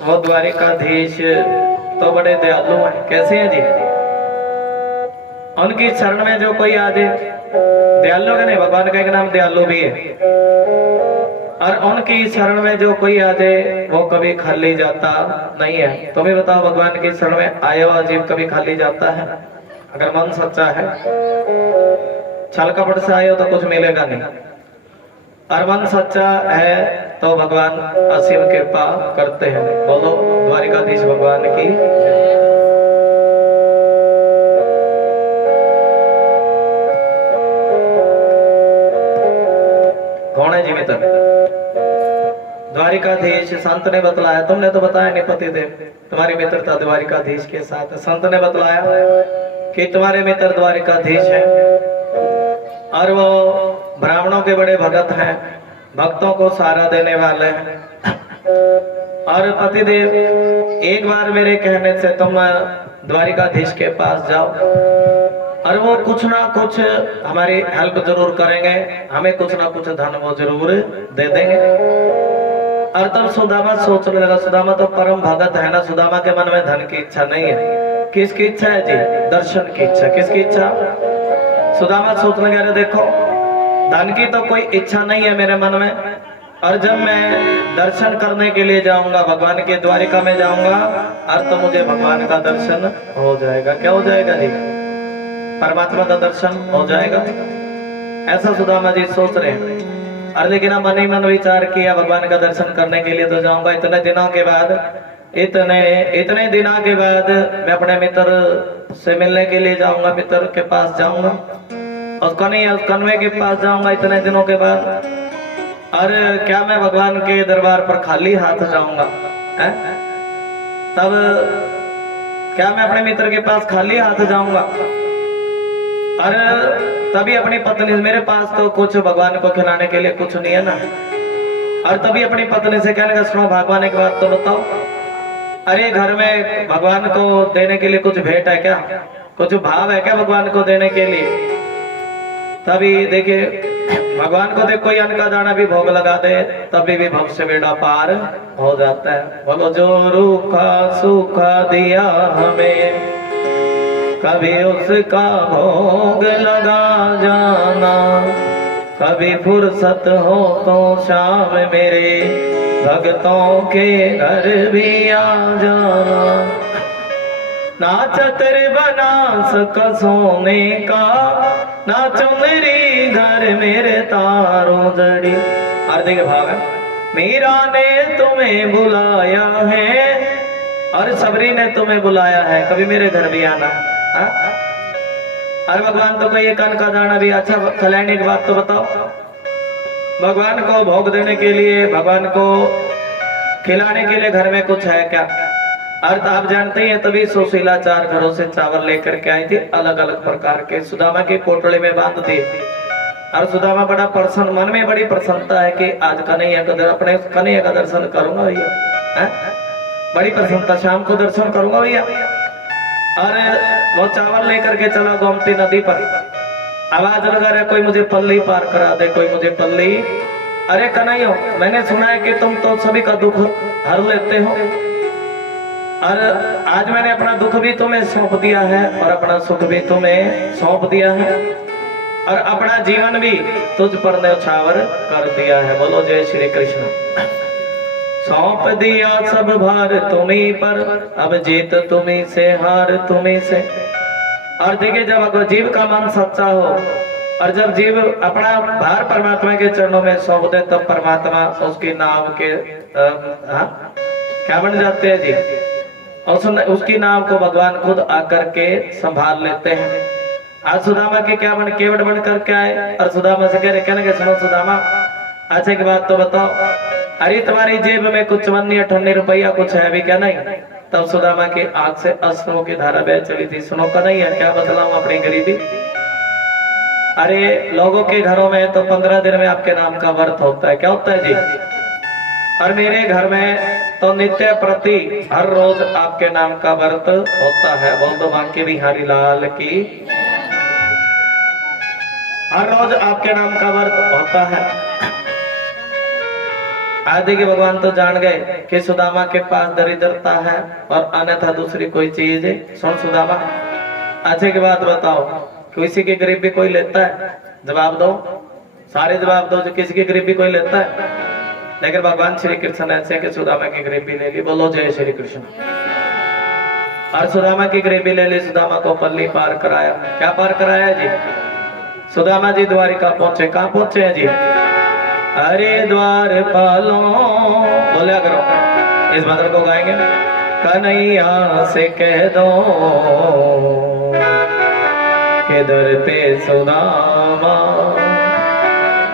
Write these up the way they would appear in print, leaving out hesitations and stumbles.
वो द्वारिकाधीश तो बड़े दयालु हैं। कैसे हैं जी? उनकी शरण में जो कोई आ जाए, दयालु का नहीं, भगवान का एक नाम दयालु भी है। और उनकी शरण में जो कोई आ जाए वो कभी खाली जाता नहीं है। तुम्हें बताओ, भगवान की शरण में आया हुआ जीव कभी खाली जाता है? अगर मन सच्चा है, छल कपट से आए हो तो कुछ मिलेगा नहीं। और मन सच्चा है तो भगवान असीम कृपा करते हैं। बोलो द्वारिकाधीश भगवान की। कौन है जीवित? द्वारिकाधीश संत ने बतलाया। तुमने तो बताया नहीं पति देव, तुम्हारी मित्रता द्वारिकाधीश के साथ। संत ने बतलाया कि तुम्हारे मित्र द्वारिकाधीश है और वो ब्राह्मणों के बड़े भगत हैं, भक्तों को सहारा देने वाले हैं। और पतिदेव, एक बार मेरे कहने से तुम द्वारिकाधीश के पास जाओ और वो कुछ ना कुछ हमारी हेल्प जरूर करेंगे, हमें कुछ ना कुछ धन वो जरूर दे देंगे। और तब सुदामा सोचने लगा, सुदामा तो परम भगत है ना, सुदामा के मन में धन की इच्छा नहीं है। किसकी इच्छा है जी? दर्शन की इच्छा। किसकी इच्छा? सुदामा सोचने लगा, देखो धन की तो कोई इच्छा नहीं है मेरे मन में, और जब मैं दर्शन करने के लिए जाऊंगा, भगवान के द्वारिका में जाऊंगा, और तो मुझे भगवान का दर्शन हो जाएगा। क्या हो जाएगा जी? परमात्मा का दर्शन हो जाएगा। ऐसा सुदामा जी सोच रहे हैं। और लेकिन अब मन ही मन विचार किया, भगवान का दर्शन करने के लिए तो जाऊंगा, इतने दिनों के बाद, इतने दिनों के बाद मैं अपने मित्र से मिलने के लिए जाऊंगा, मित्र के पास जाऊंगा, उस कन्वे के पास जाऊंगा इतने दिनों के बाद। और क्या मैं भगवान के दरबार पर खाली हाथ जाऊंगा? तब क्या मैं अपने मित्र के पास खाली हाथ जाऊंगा? और तभी अपनी पत्नी, मेरे पास तो कुछ भगवान को खिलाने के लिए कुछ नहीं है ना। और तभी अपनी पत्नी से कहने का, सुनो भगवान एक बात तो बताओ, अरे घर में भगवान को देने के लिए कुछ भेंट है क्या? कुछ भाव है क्या भगवान को देने के लिए? तभी देखिए, भगवान को देख कोई अन्न का दाना भी भोग लगा दे, तभी भी भव से बेड़ा पार हो जाता है। बोलो जो रूखा सूखा दिया हमें, कभी उसका भोग लगा जाना। कभी फुर्सत हो तो शाम मेरे भक्तों के घर भी आ जाना। ना छतर बना सका सोने का, ना चुनरी घर मेरे तारों जड़ी। और देखिए भाव है, मीरा ने तुम्हें बुलाया है और सबरी ने तुम्हें बुलाया है, कभी मेरे घर भी आना। अरे भगवान तो कोई एक अन्न का दाना भी, अच्छा खिलाने की बात तो बताओ, भगवान को भोग देने के लिए, भगवान को खिलाने के लिए घर में कुछ है क्या? अर्थ आप जानते हैं, तभी सुशीला 4 घरों से चावल लेकर के आई थी, अलग अलग प्रकार के, सुदामा के पोटले में बांध दिए। और सुदामा बड़ा प्रसन्न, मन में बड़ी प्रसन्नता है कि आज कन्हैया का, अपने कन्हैया का दर्शन करूंगा भैया, बड़ी प्रसन्नता, शाम को दर्शन करूंगा भैया। और वो चावल लेकर के चला गोमती नदी पर, आवाज लगा रहा, कोई मुझे पल्ली पार करा दे, कोई मुझे पल्ली। अरे कन्हैया, मैंने सुना है कि तुम तो सभी का दुख हर लेते हो, और आज मैंने अपना दुख भी तुम्हें सौंप दिया है और अपना सुख भी तुम्हें सौंप दिया है, और अपना जीवन भी तुझ पर न्यौछावर कर दिया है। बोलो जय श्री कृष्ण। सौंप दिया सब भार तुम्हीं पर, अब जीत तुम्हीं से, हार तुम्हीं से। और देखिए, जब जीव का मन सच्चा हो और जब जीव अपना भार परमात्मा के चरणों में सौंप दे, तब परमात्मा उसकी नाव के क्या बन जाते हैं जी? उसकी नाम को भगवान खुद आकर के संभाल लेते हैं। आज सुदामा के क्या बन, केवट बन करके आए और सुदामा से कह रहे, कहने के सुनो सुदामा, अच्छा की बात तो बताओ, अरे तुम्हारी जेब में कुछ 58 रुपया कुछ है भी क्या? नहीं। तब सुदामा की आंख से अश्रुओं की धारा बह चली थी। सुनो कन्हैया, क्या बतलाऊं अपनी गरीबी? अरे लोगों के घरों में तो 15 दिन में आपके नाम का व्रत होता है। क्या होता है जी? और मेरे घर में तो नित्य प्रति हर रोज आपके नाम का व्रत होता है। बोल दो बांके बिहारी लाल की। हर रोज आपके नाम का व्रत होता है। आदि के भगवान तो जान गए कि सुदामा के पास दरिद्रता है और अन्यथा दूसरी कोई चीज है। सुन सुदामा, अच्छे की बात बताओ, किसी की गरीबी कोई लेता है? जवाब दो, सारे जवाब दो, जो किसी की गरीबी कोई लेता है? लेकिन भगवान श्री कृष्ण ऐसे कि सुदामा की गरीबी ले ली। बोलो जय श्री कृष्ण। और सुदामा की गरीबी ले ली, सुदामा को पल्ली पार कराया। क्या पार कराया जी? सुदामा जी द्वारिका पहुंचे। कहाँ पहुंचे हैं जी? अरे द्वार पालो, बोलिया करो, इस मंत्र को गाएंगे। कन्हैया से कह दो कि दर पे सुदामा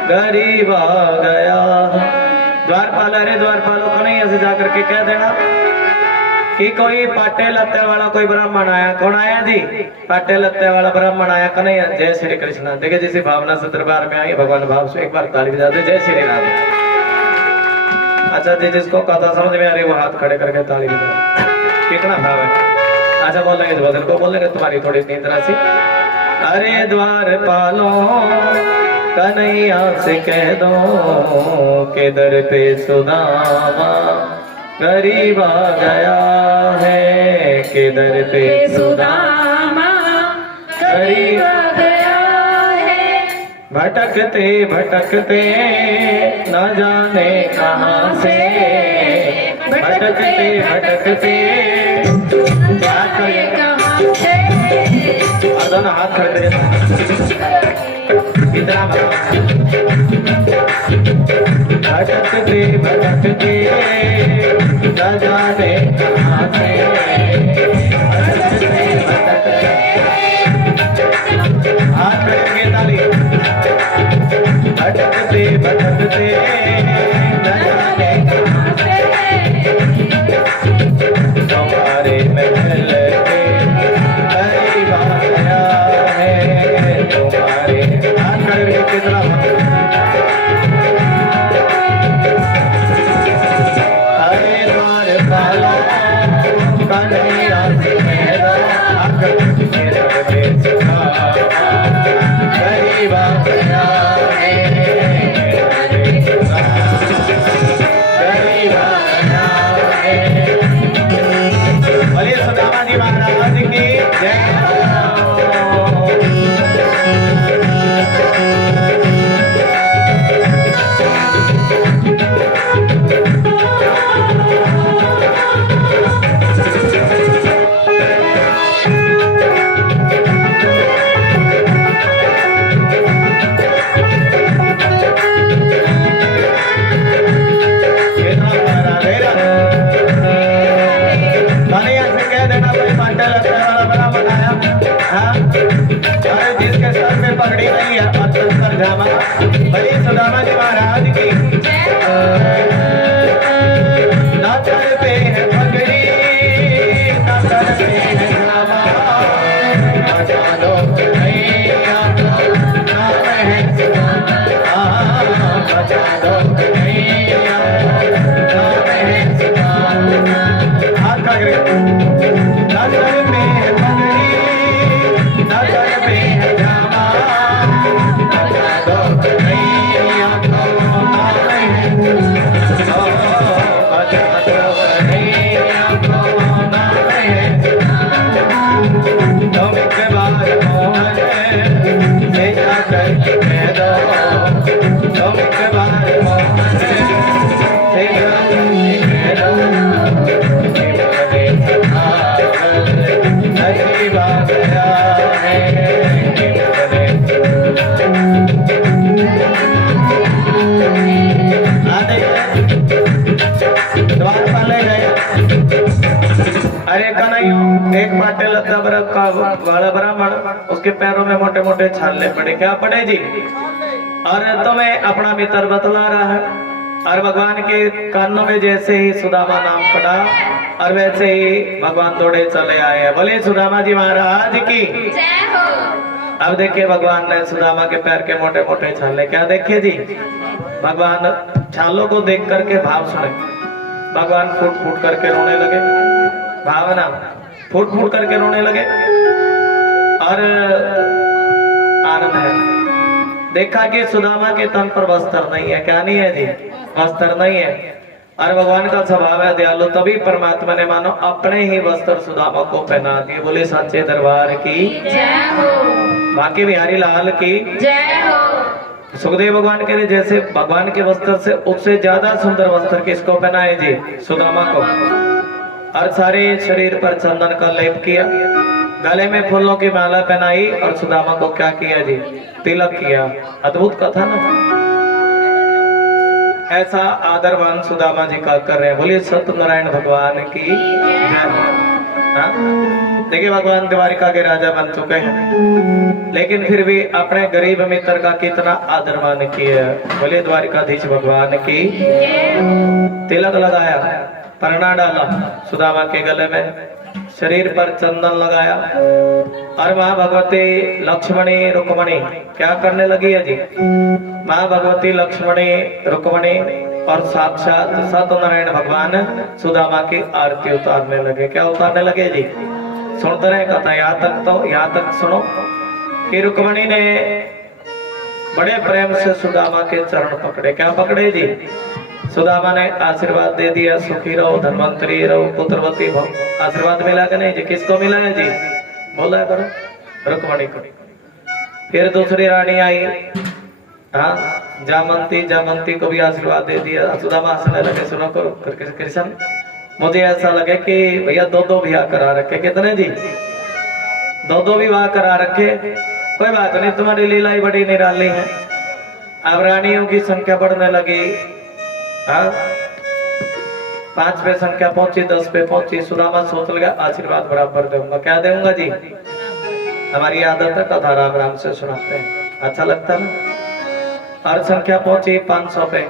गरीब आ गया। द्वारपाल, अरे द्वारपालो, कन्हैया से जाकर के कह देना कि कोई पाटे लत्ते वाला कोई ब्राह्मण आया। कौन आया जी? पाटे लत्ते वाला ब्राह्मण आया। कन्हैया, जय श्री कृष्ण। देखिए जिस भावना से दरबार में आई, भगवान भाव से एक बार ताली बजा दे, जय श्री राम। अच्छा जी, जिसको कथा समझ में आ रही वो हाथ खड़े करके ताली बजा। कितना भाव है। अच्छा बोलेंगे, भजन को बोलेंगे, तुम्हारी थोड़ी निंद्रा सी। अरे द्वार पालो, कन्हैया से कह दो के दर पे सुदामा गरीब आ गया है, के दर पे सुदामा गरीब आ गया है। भटकते भटकते न जाने कहाँ से, भटकते भटकते कहाँ से। दोनों हाथ खड़े इतना भटकते भटकते न जाने कहाँ से, भटकते भटकते। हाथ खड़े ताली। भटकते भटकते न जाने कहाँ से, तुम्हारे महल के करीब आ गया है, तुम्हारे। हाथ खड़े कितना पगड़ी नहीं है बड़ी सुदामा जी महाराज की ना सर पे है पगड़ी, ना सर पे है नामा, बचा दो कन्हैया नाम है सुदामा, बचा दो कन्हैया नाम है सुदामा। हाथ खड़े। ना सर पे है पगड़ी, ना सर पे है नामा, एक पाटे लता बरफ का वाला ब्राह्मण, उसके पैरों में मोटे मोटे छाले पड़े। क्या पड़े जी? और तुम्हें अपना मित्र बतला रहा है। और भगवान के कानों में जैसे ही सुदामा नाम पड़ा और वैसे ही भगवान दौड़े चले आए। बोले सुदामा जी महाराज की जय हो। अब देखिए भगवान ने सुदामा के पैर के मोटे मोटे छाले, क्या देखे जी? भगवान छालों को देख करके भाव सुने। भगवान फूट फूट करके रोने लगे। भावना फूट फूट करके रोने लगे। और आनंद है। देखा कि सुदामा के तन पर वस्त्र नहीं है। क्या नहीं है जी? वस्त्र नहीं है। और भगवान का स्वभाव है दयालु, तभी परमात्मा ने मानो अपने ही वस्त्र सुदामा को पहना दिए। बोले सच्चे दरबार की जय हो, बांके बिहारी लाल की जय हो। सुखदेव भगवान के लिए जैसे भगवान के वस्त्र से उससे ज्यादा सुंदर वस्त्र किसको पहनाए जी? सुदामा को। और सारे शरीर पर चंदन का लेप किया, गले में फूलों की माला पहनाई और सुदामा को क्या किया जी? तिलक किया। अद्भुत कथा ना। ऐसा आदरवान सुदामा जी का कर रहे हैं। बोलिए सत्यनारायण भगवान की जय। देखिए भगवान द्वारिका के राजा बन चुके हैं, लेकिन फिर भी अपने गरीब मित्र का कितना आदर मान किया। बोलिए द्वारिकाधीश भगवान की। तिलक लगाया, परना डाला सुदामा के गले में, शरीर पर चंदन लगाया और माँ भगवती लक्ष्मणी रुक्मणी क्या करने लगी है जी? माँ भगवती लक्ष्मणी रुक्मणी और साक्षात सत्यनारायण भगवान सुदामा की आरती उतारने लगे। क्या उतारने लगे जी? सुनते रहे कथा, यहाँ तक सुनो कि रुक्मणी ने बड़े प्रेम से सुदामा के चरण पकड़े। क्या पकड़े जी? सुदामा ने आशीर्वाद दे दिया, सुखी रहो, धनवंतरी रहो, पुत्रवती भव। आशीर्वाद मिला कि नहीं जी? किसको मिला है जी? बोला है करो, रुक्मणी को। फिर दूसरी रानी आई, हाँ, जामंती को भी आशीर्वाद दे दिया। सुदामा हंसने लगे, सुनो करो कृष्ण, मुझे ऐसा लगे कि भैया दो विवाह करा रखे। कितने जी? दो विवाह करा रखे। कोई बात नहीं, तुम्हारी लीला ही बड़ी निराली है। अब रानियों की संख्या बढ़ने लगी। हाँ, 5 पे संख्या पहुंची, 10 पे पहुंची। सुदामा सोच लगा आशीर्वाद बराबर दूंगा। क्या दूंगा जी? हमारी आदत है कथा राम राम से सुनाते हैं, अच्छा लगता ना। और संख्या पहुंची 500 पे।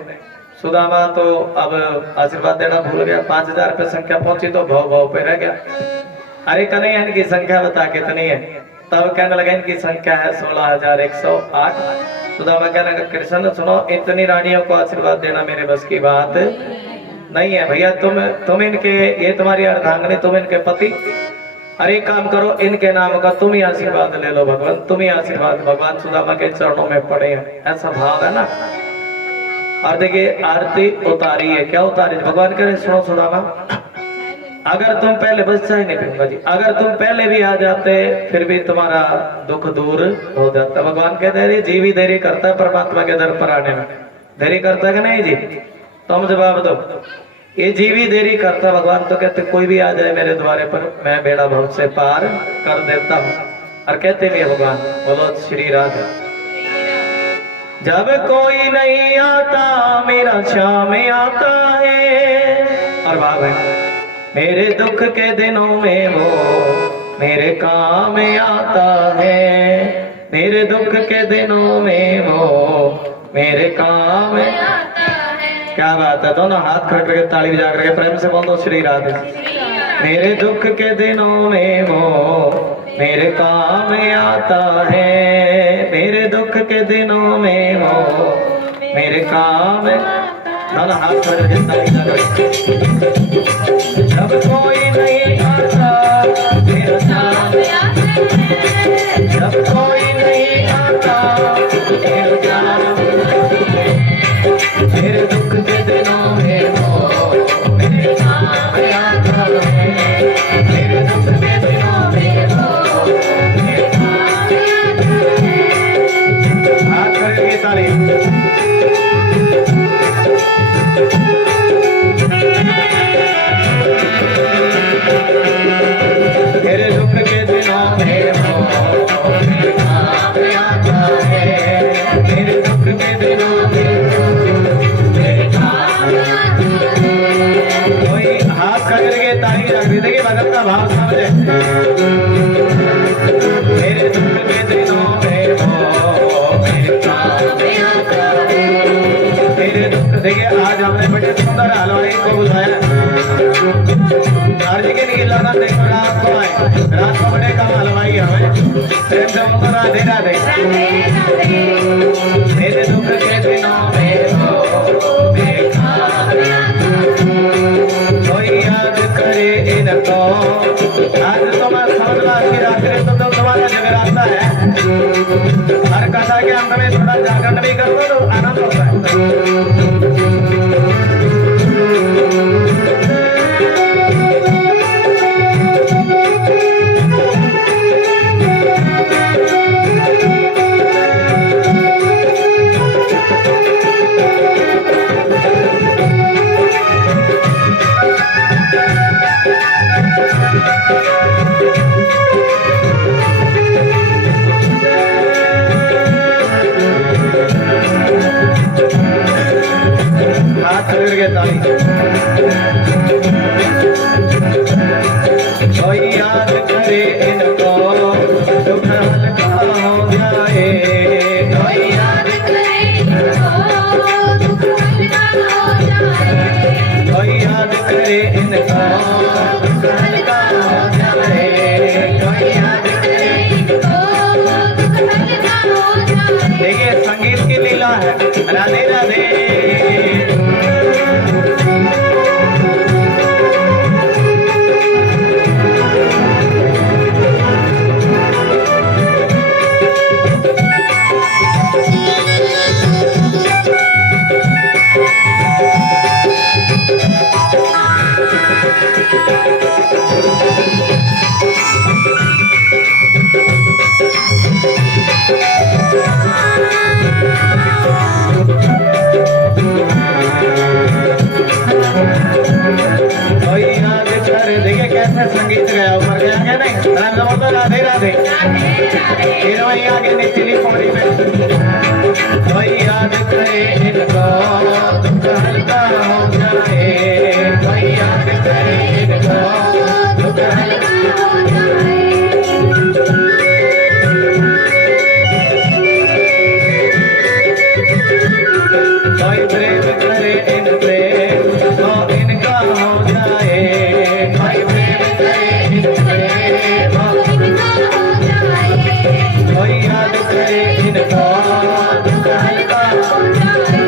सुदामा तो अब आशीर्वाद देना भूल गया। 5000 पे संख्या पहुंची तो भाव पे रह गया। अरे कन्हैया इनकी संख्या बता कितनी है? तब कहने लगा इनकी संख्या है 16108। सुदामा कहने लगा कृष्ण सुनो, इतनी रानियों को आशीर्वाद देना मेरे बस की बात नहीं है भैया। तुम इनके, ये तुम्हारी अर्धांगिनी, तुम इनके पति। अरे काम करो, इनके नाम का तुम ही आशीर्वाद ले लो भगवान, तुम ही आशीर्वाद। भगवान सुदामा के चरणों में पड़े हैं, ऐसा भाव है ना। और देखिए आरती उतारी है। क्या उतारी? भगवान कह रहे सुनो सुदामा, अगर तुम पहले, बस चाय नहीं पीऊंगा जी, अगर तुम पहले भी आ जाते फिर भी तुम्हारा दुख दूर हो जाता। भगवान कहते हैं जी भी देरी करता है परमात्मा के दर पर आने में। देरी करता है कि नहीं जी? तुम जवाब दो। ये जीवी देरी करता। भगवान तो कहते कोई भी आ जाए मेरे द्वारे पर, मैं बेड़ा भव से पार कर देता हूँ। और कहते भी भगवान, बोलो श्री राधे। जब कोई नहीं आता मेरा श्याम आता है। और भाव है, मेरे दुख के दिनों में वो मेरे काम आता है। मेरे दुख के दिनों में वो मेरे काम आता है। क्या बात है, दोनों हाथ खड़े करके ताली बजा करके प्रेम से बोल दो श्री राधे। मेरे दुख के दिनों में वो मेरे काम आता है। मेरे दुख के दिनों में वो मेरे काम, दोनों हाथ खड़े करके ताली बजा करके। जब कोई नहीं आता मेरा काम आता है। जब कोई नहीं आता मेरा काम, मेरे दुख के दिनों में वो मेरे काम आता है। मेरे दुख के दिनों में वो मेरे काम आता है। हाथ खड़े ताली। मेरे दुख के दिनों में वो मेरे काम आता है। मेरे दुख के दिनों में मेरे काम आता है। कोई हाथ खड़े करके ताली रख दी। देखिए भगत का भाव समझे। मेरे दुख के दिनों में वो मेरे काम आता है। मेरे दुख, देखिए आज हमने बड़े सुंदर हलवाई को बुलाया। लगन देखो रात को आए, रात को बड़े कम हलवाई हमें प्रेम से बोलो राधे राधे। मेरे दुख के दिनों में मेरे काम कोई याद करे इनको। आज तो मैं समझ ला कि रात्रि तो तुम्हारा जगराता है। हर कथा के अंत में थोड़ा भी कर दो तो आनंद होता है। हाथ खड़े के ताली कोई याद करे इनको दुख हल्का हो जाए कोई याद करे इनको दुख हल्का हो जाए कोई याद करे इनको दुख हल्का हो जाए कोई याद करे इनको दुख हल्का हो जाए। देखिए संगीत की लीला है। राधे राधे। कोई याद करे देखिए कैसे संगीत गया ऊपर गया है नहीं रंग तो राधे राधे हीरो आगे निचली पौड़ी में कोई याद करे इनको दुख हल्का हो जाए कोई याद करे इनको दुख हल्का हो जाए कोई प्रेम करे इन पे तो इनका हो जाए कोई प्रेम करे इन पे तो इनका हो जाए कोई याद करे इनको दुख हल्का हो जाए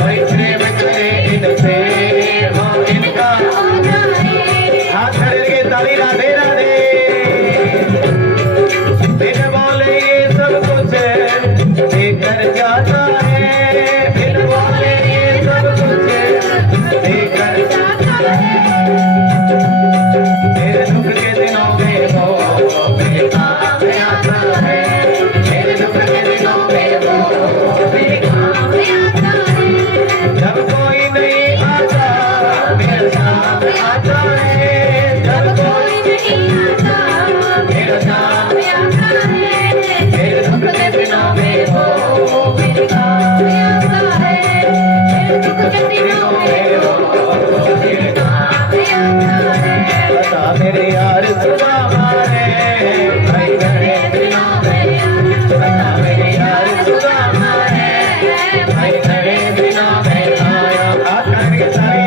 कोई प्रेम करे इन पे तो इनका हो जाए। हाथ खड़े के ताली राधे राधे बिन बोले ये सब कुछ देकर जाता है बिन बोले ये सब कुछ देकर जाता है मेरे दुख के दिनों में वो मेरे काम आता है मेरे दुख के दिनों में वो मेरे काम आता है जब कोई नहीं आता मेरे साथ आता है जब कोई नहीं आता मेरे साथ आता है मेरे दुख के दिनों में वो मेरे काम आता है मेरे दुख के दिनों में वो मेरे काम आता है। बता मेरे यार सुबह मारे भाई घरे दिनों में बता मेरे यार सुबह मारे भाई घरे दिनों में आया हाथ करके सारी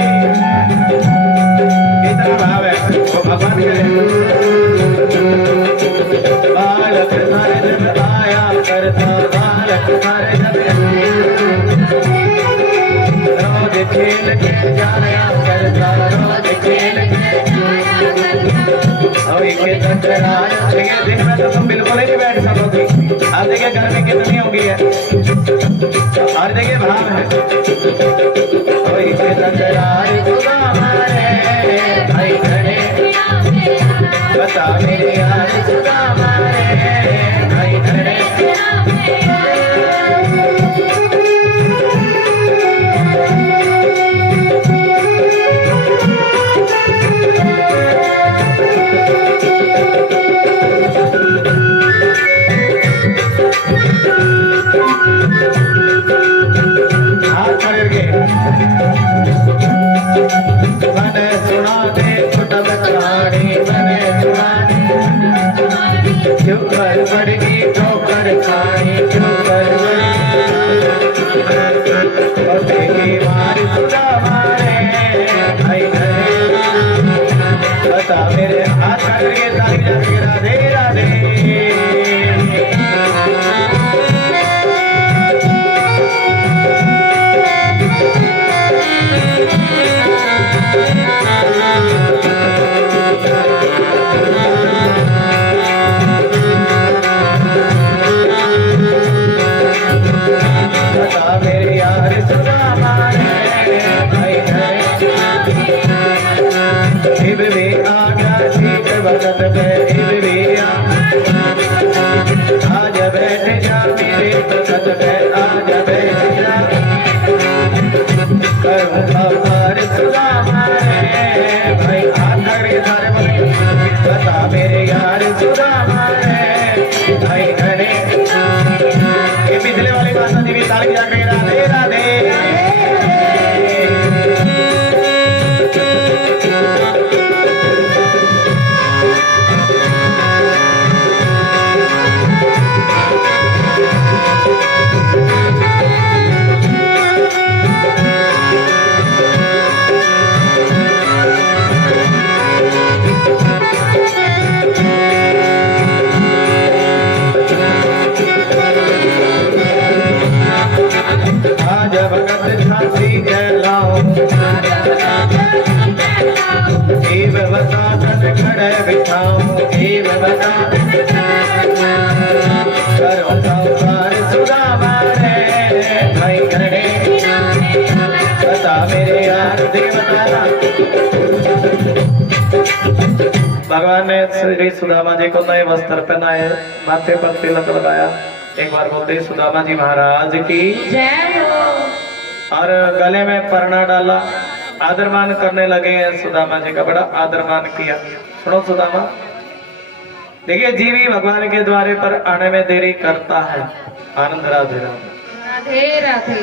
कितना भाव है वो भगवान करे बालक सारे जब आया करता बालक सारे जब रोज खेल के जाया करता रोज खेल के और एक तकरार देखिए दिन में तो तुम बिल्कुल ही नहीं बैठ सकोगे अब देखिए गर्मी कितनी हो गई है और देखिए भाव है और एक तकरार खुदा हमारे भाई खड़े बता मेरे यार खुदा हमारे भाई खड़े हाथ खड़े के मैंने सुना दे छुटक कहानी मैंने सुना दे क्यों कर बड़ी ठोकर खानी क्यों कर और तेरी मारी सुधा मारे भाई बता मेरे हाथ खड़े के ताली जाके राधे राधे भगत पे लिया आज बैठ जा मेरे भगत पे आज बैठ जा करूं अपार सुदामा रे भाई आखिर सारे बोले बता मेरे यार सुदामा रे भाई घरे ये पिछले वाली बात जी भी ताली बजा के राधे राधे आज भगत झांसी कहलाओ एव बता तट खड़े बिठाओ एव बता करो संसार सुदामा रे भाई घरे बता मेरे यार दिल बताना भगवान ने श्री सुदामा जी को नए वस्त्र पहनाए माथे पर तिलक लगाया एक बार बोलते सुदामा जी महाराज की जय हो। और गले में परना डाला आदर मान करने लगे हैं सुदामा जी का बड़ा आदर मान किया। सुनो सुदामा देखिए जीवी भगवान के द्वारे पर आने में देरी करता है आनंद राधे राधे राधे राधे।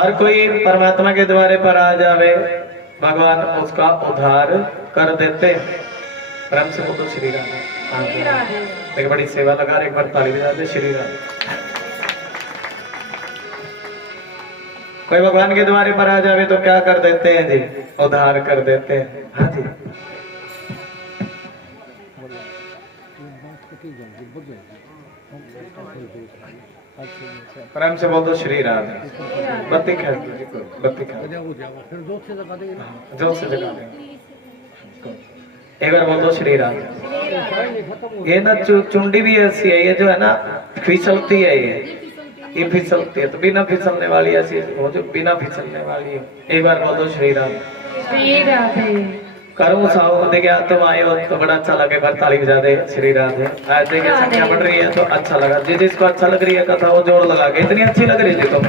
और कोई परमात्मा के द्वारे पर आ जावे भगवान उसका उद्धार कर देते हैं। प्रेम से बोलो श्री राधे। श्री राधे। एक बड़ी सेवा लगा एक बार ताली बजा दे श्री राधे। कोई भगवान के द्वारे पर आ जावे तो क्या कर देते हैं जी उद्धार कर देते हैं। हाँ जी प्रेम से बोल दो श्री राधे। बत्ती खा बत्ती खा जोर से जगा देंगे एक बार बोल दो श्री राधे। ये ना चुंडी भी ऐसी है ये जो है ना फिसलती है ये फिसलती है तो बिना फिसलने वाली ऐसी वो जो बिना फिसलने वाली है। एक बार बोल दो श्री राधे। श्री राधे। करूँ साहु देखिए तुम आए हो तो बड़ा अच्छा लगे बार ताली बजा दे श्री राधे। आज देखिए संख्या बढ़ रही है तो अच्छा लगा जिसको अच्छा लग रही है कथा वो जोर लगा के इतनी अच्छी लग रही थी तुम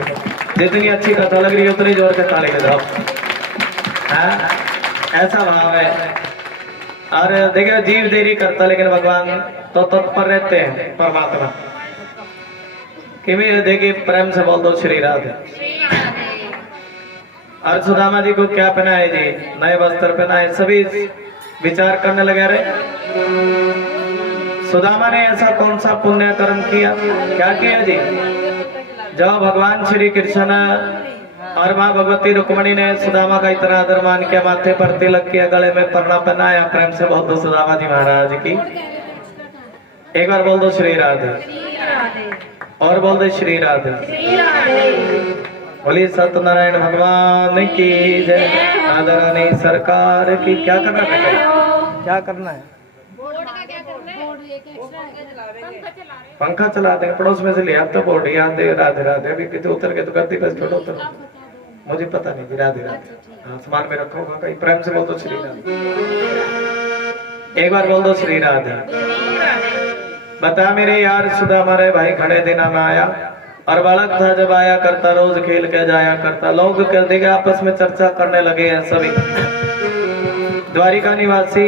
जितनी अच्छी कथा लग रही है उतनी जोर के ताली बजाओ। हाँ ऐसा भाव है। और देखिए जीव देरी करता लेकिन भगवान तो तत्पर रहते हैं परमात्मा कि देखिए प्रेम से बोल दो श्री राधे। और सुदामा जी को क्या पहनाए जी नए वस्त्र पहनाए सभी विचार करने लगे रहे सुदामा ने ऐसा कौन सा पुण्य कर्म किया क्या किया जी जब भगवान श्री कृष्ण और माँ भगवती रुक्मणी ने सुदामा का इतना आदर मान किया माथे पर तिलक किया गले में परना पहनाया। प्रेम से बोल दो सुदामा जी महाराज की एक बार बोल दो श्री राधे और बोल दो श्री राधे। बोलिए सत्यनारायण भगवान की जय। आदरणीय सरकार की क्या करना है क्या करना है पंखा चला देंगे पड़ोस में से ले आप तो बोर्ड याद दे राधे राधे अभी कितने उतर के तो गद्दी पे छोड़ो उतर मुझे पता नहीं राधे राधे आसमान में रखा होगा कहीं। प्रेम से बोल दो श्री राधे। एक बार बोल दो श्री राधे। बता मेरे यार सुदामा रे भाई घड़े दिन में आया और बालक था जब आया करता रोज खेल के जाया करता। लोग कर देगा आपस में चर्चा करने लगे हैं सभी द्वारिका निवासी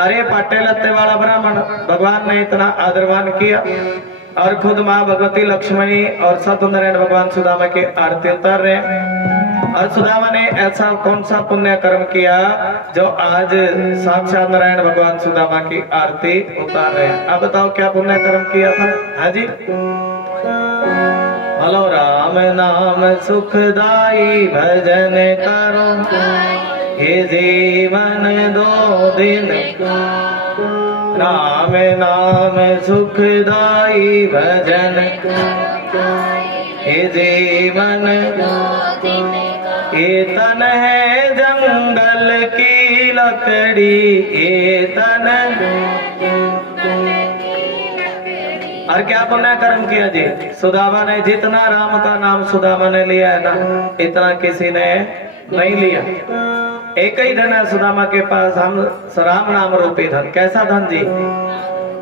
अरे पाटे लत्ते वाला ब्राह्मण भगवान ने इतना आदरमान किया और खुद माँ भगवती लक्ष्मणी और सत्यनारायण भगवान सुदामा के आरती उतार रहे। और सुदामा ने ऐसा कौन सा पुण्य कर्म किया जो आज साक्षात नारायण भगवान सुदामा की आरती उतार रहे हैं। अब बताओ क्या पुण्य कर्म किया था। हाँ जी हेलो राम नाम सुखदाई भजन करो ये जीवन दो दिन राम नाम सुखदाई भजन ये जीवन ये तन है जंगल की लकड़ी ये तन और क्या पुण्य कर्म किया जी। सुदामा ने जितना राम का नाम सुदामा ने लिया है ना इतना किसी ने नहीं लिया। एक ही धन है सुदामा के पास, हम राम नाम रूपी धन। कैसा धन जी?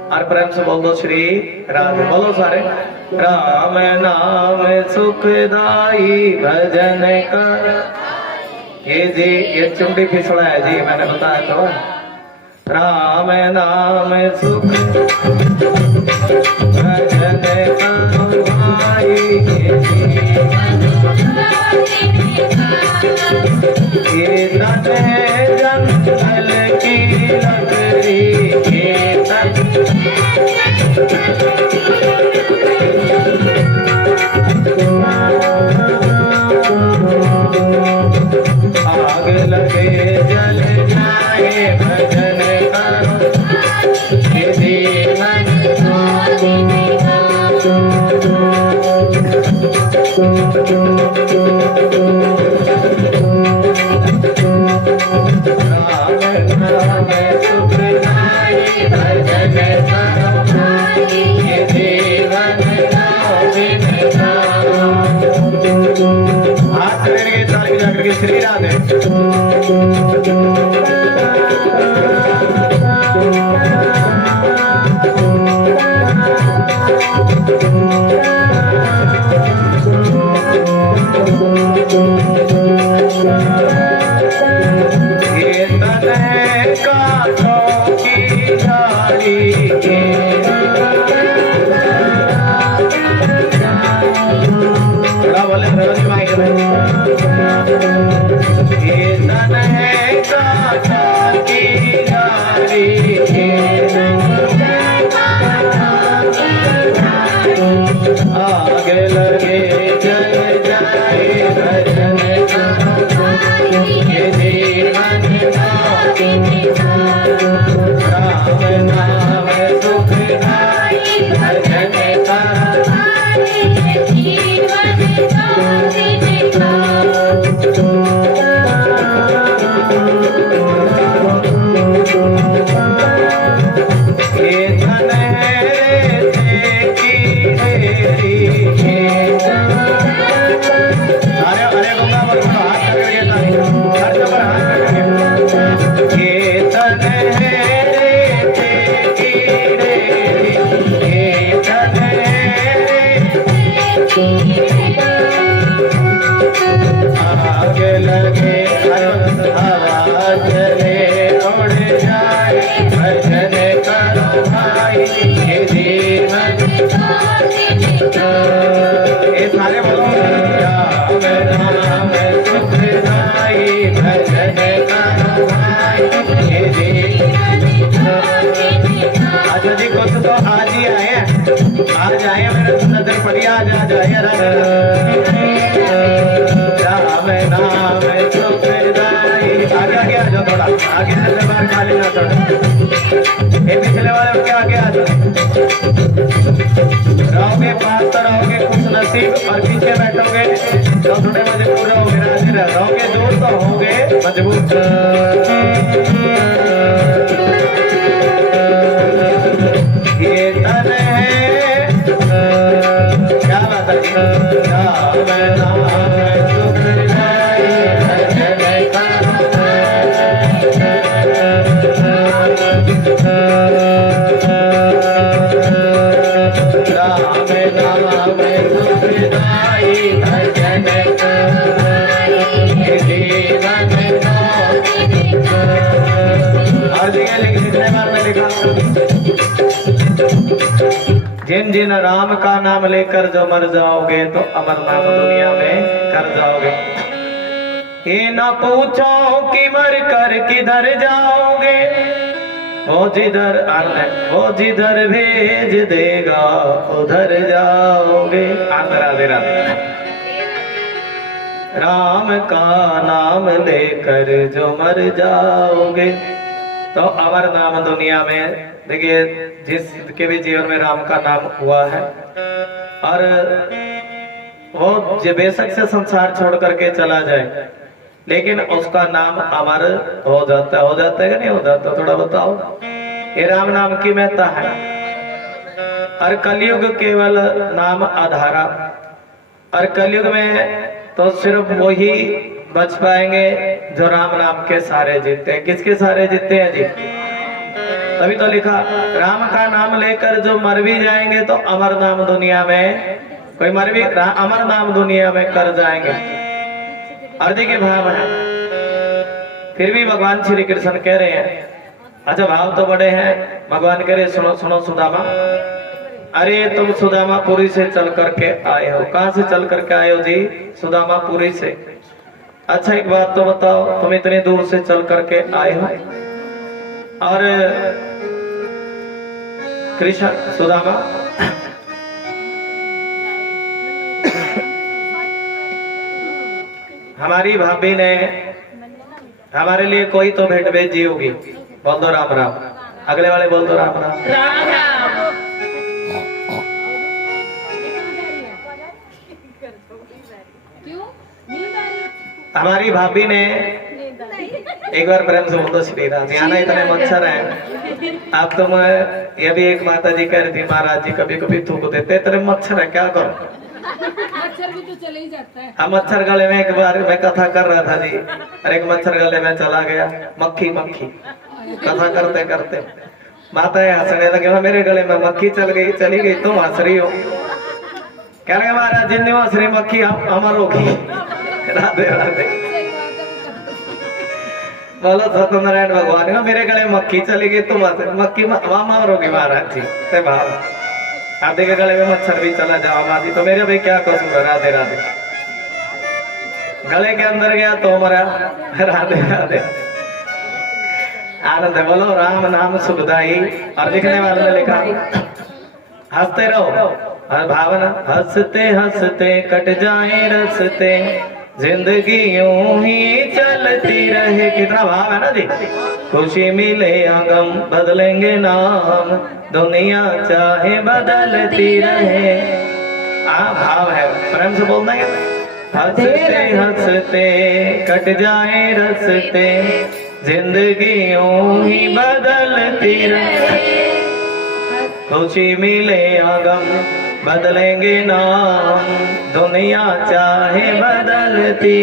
और प्रेम से बोल दो श्री राधे। बोलो सारे। राम नाम सुखदाई भजन कर। ये जी ये चुंडी फिसड़ा है जी, मैंने बताया तो। राम नाम सुख भजन करवाई, जंगल की लकड़ी आग लगे जल जाए भजन करो, श्री राधे। आज आए मेरे नजर पड़ी, आज आ जाए राम नाम सुखदाई। आगे आगे आ जाओ, थोड़ा आगे से बाहर खा लेना थोड़ा, ये पिछले वाले के आगे आ जाओ। रहोगे पास तो रहोगे खुश नसीब, और पीछे बैठोगे तो थोड़े मजबूर रहोगे, रहोगे दूर तो होगे मजबूर। ये तन है क्या बात है, राम नाम सुखदाई भजन जिन जिन राम का नाम लेकर जो मर जाओगे तो अमर नाम दुनिया में कर जाओगे। ये न पूछो कि मर कर किधर जाओगे, वो जिधर भेज देगा उधर जाओगे। राधे राधे। राम का नाम लेकर जो मर जाओगे तो अमर नाम दुनिया में। देखिए जिसके भी जीवन में राम का नाम हुआ है और वो बेशक से संसार छोड़ करके चला जाए, लेकिन उसका नाम अमर हो जाता है कि नहीं हो जाता? थोड़ा बताओ। ये राम नाम की महत्ता है। और कलयुग केवल नाम आधारा, और कलयुग में तो सिर्फ वही बच पाएंगे जो राम नाम के सारे जीतते हैं। किसके सारे जीतते हैं जी? तभी तो लिखा राम का नाम लेकर जो मर भी जाएंगे तो अमर नाम दुनिया में, कोई मर भी अमर नाम दुनिया में कर जाएंगे। अर्ज के भाव है। फिर भी भगवान श्री कृष्ण कह रहे हैं, अच्छा भाव तो बड़े हैं। भगवान कह रहे सुनो सुनो सुदामा, अरे तुम सुदामापुरी से चल करके आए हो। कहां से चल करके आए हो जी? सुदामापुरी से। अच्छा एक बात तो बताओ, तुम इतनी दूर से चल करके आए हो और कृष्ण सुदामा हमारी भाभी ने हमारे लिए कोई तो भेंट भेजी होगी। बोल दो राम राम। अगले वाले बोल दो राम राम। राम राम। क्यों? हमारी भाभी ने एक बार प्रेम से बोल दो श्री राम। यहाँ ना इतने मच्छर हैं। अब तुम ये भी एक माता जी कह रही थी महाराज जी कभी कभी थूक देते, इतने मच्छर है क्या करो। मच्छर भी तो चले ही जाता है। हम मच्छर गले में एक बार मैं कथा कर रहा था जी, और एक मच्छर गले में चला गया। मक्खी मक्खी कथा करते करते माता हंसने लगे, मेरे गले में मक्खी चली गई, तुम हंस रही हो। कह रहे महाराज जिन्नी हंस रही मक्खी अमर होगी। राधे राधे। बोलो सत्यनारायण भगवान का, मेरे गले मक्खी चली गई, तुम मक्खी अमर होगी महाराज जी। ते भाव आधे के गले में मच्छर भी चला जाओ माजी तो मेरे भाई क्या कसूर है। राधे राधे। गले के अंदर गया तो मरा। राधे राधे। आनंद है। बोलो राम नाम सुखदाई। और लिखने वाले ने लिखा हंसते रहो और भावना हंसते हंसते कट जाए रस्ते, जिंदगी यूं ही चलती रहे। कितना भाव है ना जी। खुशी मिले या गम बदलेंगे नाम, दुनिया चाहे बदलती रहे। भाव है, प्रेम से बोलना है। हंसते हंसते कट जाए रस्ते, जिंदगी यूं ही बदलती रहे। खुशी मिले या गम बदलेंगे नाम, दुनिया चाहे बदलती।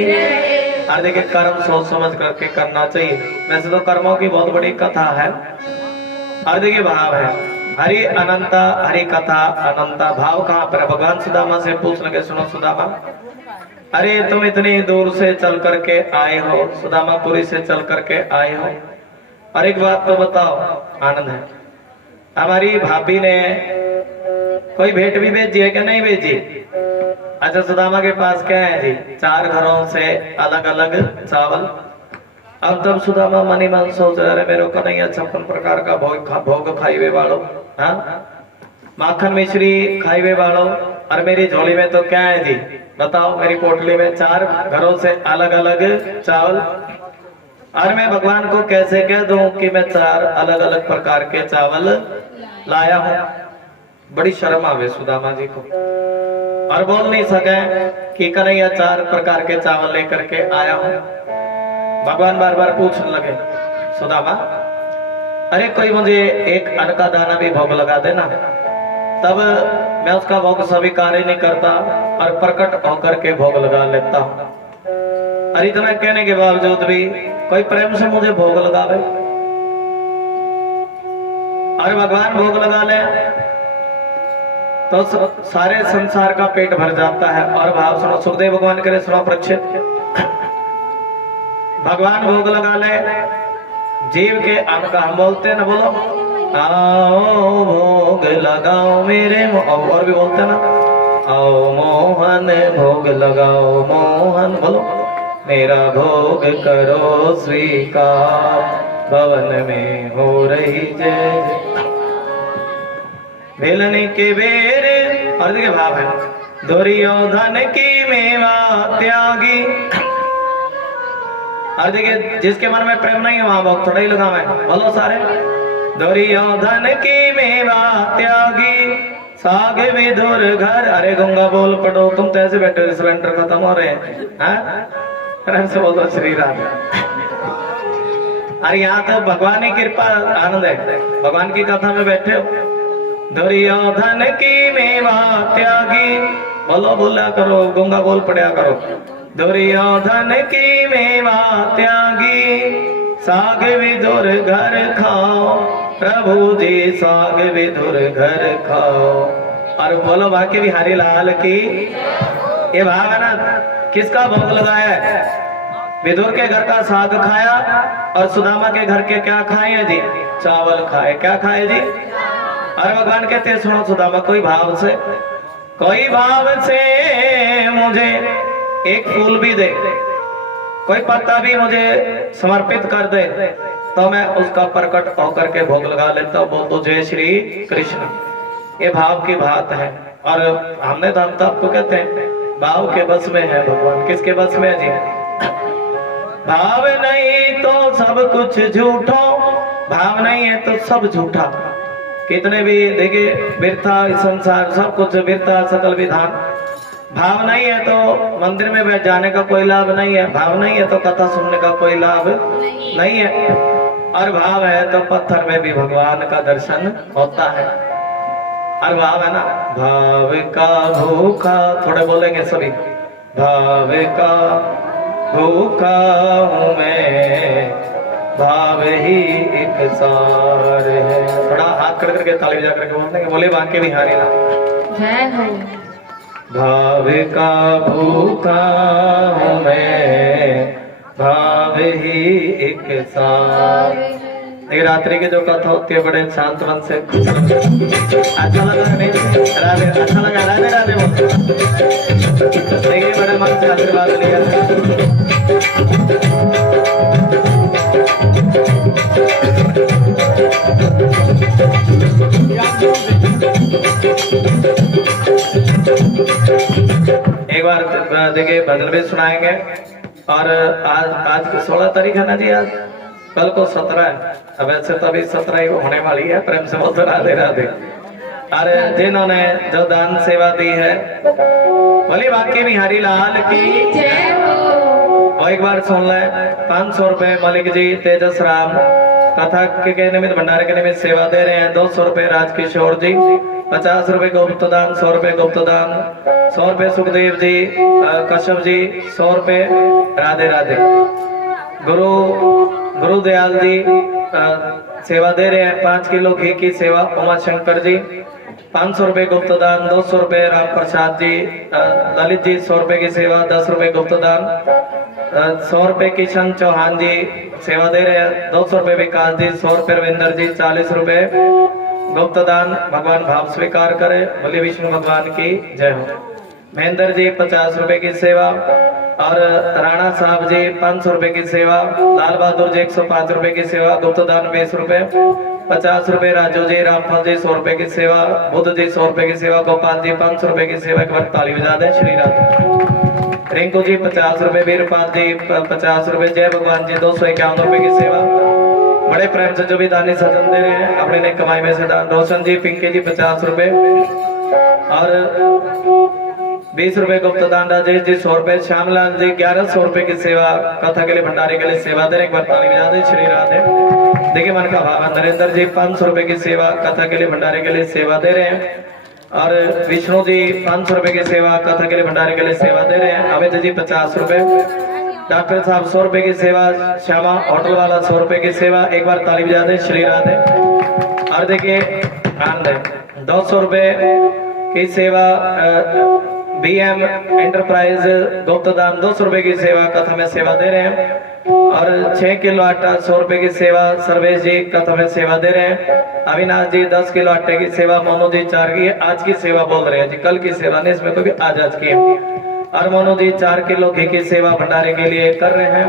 और देखिए कर्म सोच समझ करके करना चाहिए। वैसे तो कर्मों की बहुत बड़ी कथा है। और देखिए भाव है हरि अनंता, हरि कथा अनंता। भाव कहाँ पर? भगवान सुदामा से पूछ लगे, सुनो सुदामा, अरे तुम इतनी दूर से चल करके आए हो, सुदामापुरी से चल करके आए हो, और एक बात तो बताओ। आनंद है। हमारी भाभी ने कोई भेंट भी भेजी है क्या? नहीं भेजी। अच्छा सुदामा के पास क्या है जी? 4 घरों से अलग अलग चावल। अब तब सुदामा मनी मन सोच रहे मेरे को नहीं 56 प्रकार का भोग खाईवे वालों, हाँ माखन मिश्री खाईवे वालों, और मेरी झोली में तो क्या है जी? बताओ। मेरी पोटली में 4 घरों से अलग अलग चावल, और मैं भगवान को कैसे कह दूं कि मैं 4 अलग अलग प्रकार के चावल लाया हूं। बड़ी शर्म आवे सुदामा जी को, और बोल नहीं सके कि कन्हैया 4 प्रकार के चावल लेकर के आया हूं। भगवान बार बार पूछने लगे, सुदामा अरे कोई मुझे एक अन्न का दाना भी भोग लगा देना, तब मैं उसका भोग स्वीकार ही नहीं करता और प्रकट होकर के भोग लगा लेता हूँ। और इतना कहने के बावजूद भी कोई प्रेम से मुझे भोग लगावे, और भगवान भोग लगा ले तो सारे संसार का पेट भर जाता है। और भाव सुनो, सुखदेव भगवान करे सुनो परीक्षित, भगवान भोग लगा ले जीव के अन्न का। हम बोलते हैं ना, बोलो आओ भोग लगाओ मेरे, और भी बोलते हैं ना, आओ मोहन भोग लगाओ मोहन, बोलो मेरा भोग करो स्वीकार, भवन में हो रही जय भेलने के बेर। और देखिए भाव है, दुर्योधन की मेवा त्यागी। और देखिए जिसके मन में प्रेम नहीं है वहां भोग थोड़ा ही लगावे। बोलो सारे, दुर्योधन की मेवा त्यागी, साग विधुर घर। अरे गंगा बोल पड़ो, तुम तो ऐसे बैठे सिलेंडर खत्म हो रहे हैं। से बोल दो श्री राम। अरे यहाँ तो भगवान की कृपा आनंद है, भगवान की कथा में बैठे हो। दुर्योधन की मेवा त्यागी, बोलो बोला करो, गंगा बोल पड़ा करो। दुर्योधन की मेवा त्यागी, साग विदुर घर खाओ, प्रभु जी साग विदुर घर खाओ। और बोलो बाकी बिहारी लाल की। ये भाव है ना, किसका भोग लगाया है? विदुर के घर का साग खाया और सुदामा के घर के क्या खाए जी? चावल खाए। क्या खाए जी? और भगवान कहते हैं सुनो सुदामा, कोई भाव से मुझे एक फूल भी दे, कोई पत्ता भी मुझे समर्पित कर दे, तो मैं उसका प्रकट होकर के भोग लगा लेता हूँ। बोल तो जय श्री कृष्ण। ये भाव की बात है। और हमने तो हम तो आपको कहते हैं भाव के बस में है भगवान। किसके बस में है जी? भाव नहीं तो सब कुछ झूठो, भाव नहीं है तो सब झूठा। कितने भी देखिए व्यर्था संसार, सब कुछ व्यर्था सकल विधान। भाव नहीं है तो मंदिर में बैठ जाने का कोई लाभ नहीं है, भाव नहीं है तो कथा सुनने का कोई लाभ नहीं है, और भाव है तो पत्थर में भी भगवान का दर्शन होता है। और भाव है ना, भाव का भूखा, थोड़े बोलेंगे सभी, भाव का भूखा हूँ मैं, भाव ही एक सार है। थोड़ा हाथ कर करके ताली बजा करके बोलते हैं, बोले बांके बिहारी लाल जय हो। भाव का भूखा हूँ मैं, भाव ही एक सार। ये रात्रि की जो कथा होती है बड़े शांत मन से, अच्छा लगा नहीं? राधे, अच्छा लगा? राधे राधे बोलते देखिए, बड़े मन से आशीर्वाद लिया। एक बार देखिए भजन भी सुनाएंगे। और आज 16 तारीख है ना जी, आज कल को 17 है। अब ऐसे तो अभी 17 ही होने वाली है। प्रेम से बोलते राधे राधे। अरे जिन्होंने जो दान सेवा दी है, बोली बाकी बिहारी लाल की जय हो। और एक बार सुन ले, 500 रुपए मलिक जी तेजस राम कथा के निमित्त भंडारे के निमित्त सेवा दे रहे हैं। 200 रुपए राजकिशोर जी, 50 रुपए गुप्त दान, 100 रुपए गुप्त दान, 100 रुपए सुखदेव जी, कश्यप जी 100 रुपए। राधे राधे। गुरु दयाल जी सेवा दे रहे हैं, 5 किलो घी की सेवा। उमा शंकर जी 500 रुपए गुप्त दान, 200 रुपए राम प्रसाद जी, ललित जी 100 रुपए की सेवा, 10 रुपए गुप्त दान, 100 रुपए किशन चौहान जी सेवा दे रहे हैं, 200 रुपए विकास जी, 100 रुपए रविंदर जी, 40 रुपए गुप्त दान। भगवान भाव स्वीकार करे। बोले विष्णु भगवान की जय हो। महेंद्र जी 50 रुपए की सेवा, और राणा साहब जी 500 रुपए की सेवा, लाल बहादुर जी 105 रुपए की सेवा, गुप्त दान 20 रुपए, 50 रुपए राजू जी, रामफल जी 100 रुपए की सेवा, बुद्ध जी 100 रुपए की सेवा, गोपाल जी 500 रुपए की सेवा। एक बार ताली बजा दे श्री राधे। रिंकू जी 50 रुपए, वीरपाल जी 50 रुपए, जय भगवान जी 251 रुपए की सेवा। बड़े प्रेम से जो भी दानी सजन दे रहे हैं अपने ने कमाई में से दान। रोशन जी, पिंकी जी 50 रुपए, और 20 रुपए गुप्त दान। राजेश जी 100 रुपए, श्यामलाल जी 1100 रुपए की सेवा, कथा के लिए भंडारे के लिए सेवा दे रहे। एक बार ताली बजा दे श्री राधे। देखिए मन का भाव। नरेंद्र जी 500 रुपए की सेवा, कथा के लिए भंडारे के लिए सेवा दे रहे हैं। और विष्णु जी 500 रुपए की सेवा, कथा के लिए भंडारे के लिए सेवा दे रहे हैं। अमित जी 50 रुपए, डॉक्टर साहब 100 रुपए की सेवा, श्यामा होटल वाला 100 रुपए की सेवा। एक बार ताली बजा दे श्री राधे। और देखिए 200 रुपए की सेवा, BM एंटरप्राइज गुप्त दान 200 रुपए की सेवा, कथा में सेवा दे रहे हैं। और 6 किलो आटा 100 रुपए की सेवा, सर्वेश जी कथा में सेवा दे रहे हैं। अविनाश जी 10 किलो आटे की सेवा, मोनू जी 4 की आज की सेवा बोल रहे हैं जी, कल की सेवा नहीं, इसमें कोई आज की। और मोनू जी 4 किलो घी की सेवा भंडारे के लिए कर रहे हैं।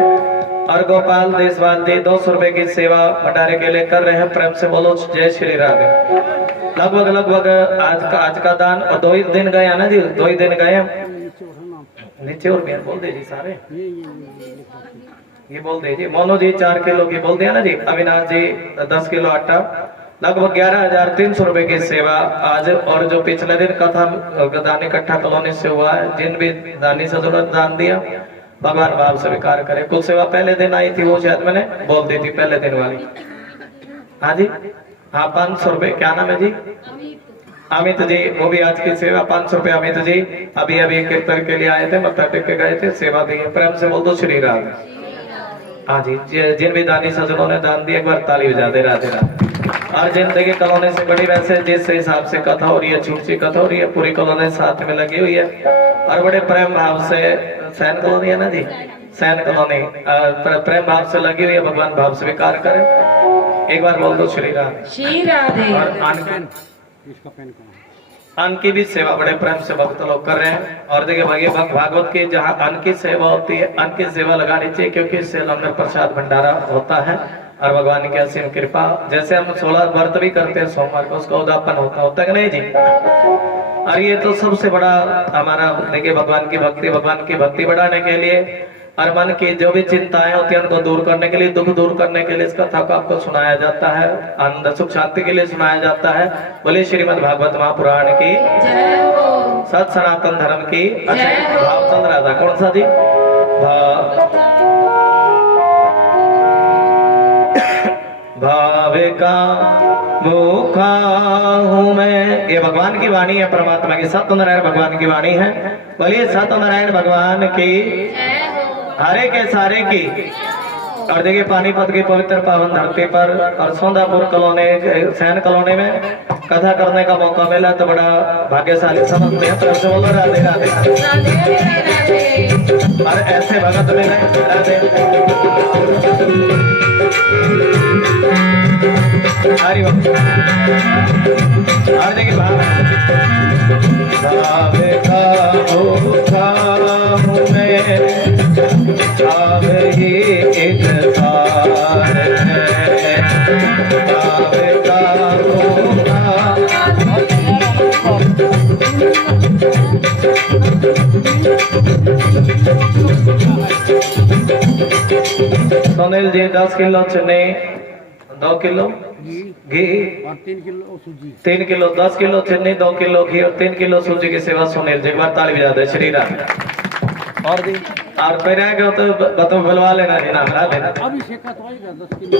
और गोपाल देशवाल जी 200 रुपए की सेवा भंडारे के लिए कर रहे हैं। प्रेम से बोलो जय श्री राधे। लगभग आज का दान, और 2 ही दिन गए ना जी, 2 ही दिन गए। नीचे और बोल दे जी सारे, ये बोल दे जी। मोनू जी 4 किलो की बोल दिया ना जी। अविनाश जी 10 किलो आटा, लगभग 11,300 रुपए की सेवा आज। और जो पिछले दिन कथा दान इकट्ठा कॉलोनी से हुआ है, जिन भी दानी सजनों ने दान दिया, भगवान भाव स्वीकार करे। कुल सेवा पहले दिन आई थी, वो शायद मैंने बोल दी थी पहले दिन वाली। हाँ जी, हाँ 500 रुपए। क्या नाम है जी? अमित जी, वो भी आज की सेवा 500 रुपये। अमित जी अभी अभी कीर्तन के लिए आए थे, मत्था टेक के गए थे, सेवा दी है। प्रेम से बोल दो श्री राम। हाँ जी, जिन भी दानी सज्जनों ने दान दिया एक बार ताली बजा दे। राधे राधे। और जिंदगी कॉलोनी से बड़ी, वैसे जिस हिसाब से कथा हो रही है, छोटी कथा हो रही है, पूरी कॉलोनी साथ में लगी हुई है और बड़े प्रेम भाव से, सैन कॉलोनी है ना जी, सैन कॉलोनी प्रेम भाव से लगी हुई है। भगवान भाव स्वीकार करे। एक बार बोल दो श्री राम। श्री राधे। और अन्न की भी सेवा बड़े प्रेम से भक्त लोग कर रहे हैं। और देखिए भाई भागवत की जहाँ अन्न की सेवा होती है, अन्न की सेवा लगानी चाहिए, क्योंकि इससे लंगर प्रसाद भंडारा होता है और भगवान की असीम कृपा। जैसे हम 16 व्रत भी करते हैं सोमवार को, उसका उदापन होता है कि नहीं जी। और ये तो सबसे बड़ा हमारा देखिए भगवान की भक्ति बढ़ाने के लिए और मन की जो भी चिंताएं होती हैं उनको दूर करने के लिए, दुख दूर करने के लिए इस कथा को आपको सुनाया जाता है। आनंद सुख शांति के लिए सुनाया जाता है। बोले श्रीमद् भागवत महापुराण की जय हो। सत सनातन धर्म की जय हो। भाव चल रहा था, कौन सा जी? भावे का भूखा हूँ मैं। ये भगवान की वाणी है, परमात्मा की, सत्यनारायण भगवान की वाणी है। बोलिए सत्यनारायण भगवान की, हरे के सारे की। और देखिए पानीपत की पवित्र पावन धरती पर और सोंदापुर कॉलोनी, सैन कॉलोनी में कथा करने का मौका मिला तो बड़ा भाग्यशाली समझते हैं। तरफ से बोलो राधे राधे। और ऐसे भगत मिले राधे। हरि ओम। और देखिए भावे का भूखा हूँ मैं, भावे ही एक सार है। भावे का भूखा सुनील जी 10 किलो चने, 2 किलो घी और 3 किलो सूजी, 3 किलो 10 किलो चीनी, 2 किलो घी और 3 किलो सूजी की सेवा सुनील जी। एक बार ताली बजा दे श्री राम। और दी और फिर आएगा तो बतो बुलवा लेना जी, नाम ला देना। अभिषेक का तो आएगा 10 किलो।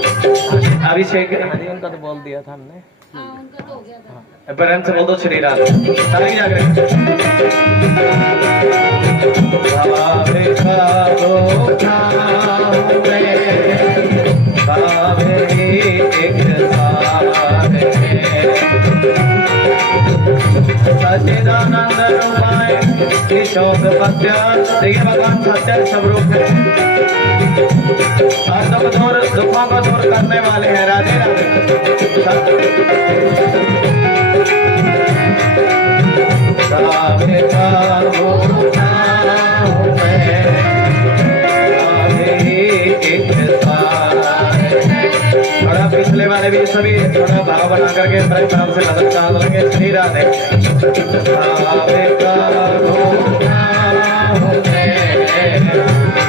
अभिषेक उनका तो बोल दिया था हमने। उनका तो हो गया था। प्रेम से बोल दो श्री राम। ताली बजा के भावे का भूखा हूँ मैं, भावे एक सार है। सच्चिदानंद रूपाय ईशोक पत्या। देखिए भगवान सत्य स्वरूप है और दुखों को दूर करने वाले हैं। राधे राधे। का भूखा हूँ मैं, भावे एक सार है। थोड़ा पिछले वाले भी सभी थोड़ा भाव बना करके बड़े भाव से मदद चाल लेंगे। श्री राधे। भावे का भूखा हूँ मैं,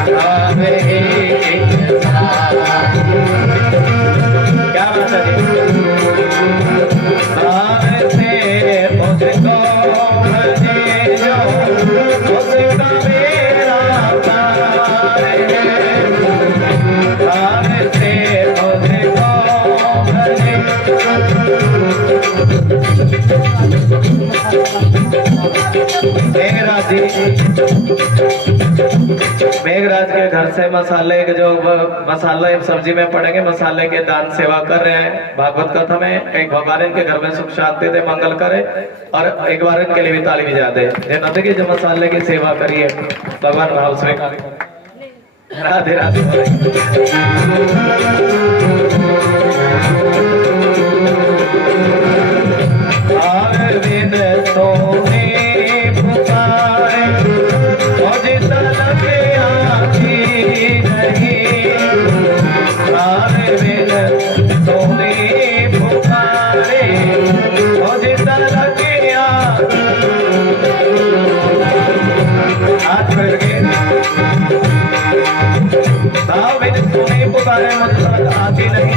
भावे एक सार। क्या बात है जी। भावे से मुझको भजे जो उसका मेरा प्यार है। भावे से मुझको भजे। मेघराज के घर से मसाले के जो मसाला सब्जी में पड़ेंगे, मसाले के दान सेवा कर रहे हैं भागवत कथा में। एक भगवान इनके घर में सुख शांति दे, मंगल करे और एक बार इनके लिए भी ताली बजा दे। नदी की जो मसाले की सेवा करिए भगवान भाव स्वीकार। राधे राधे। वेद सोने पुकारे मुझे तलके आती नहीं। वेद सोने पुकारे मुझे तलके हाथ करके वेद सोने पुकारे मुझे तलक आती नहीं।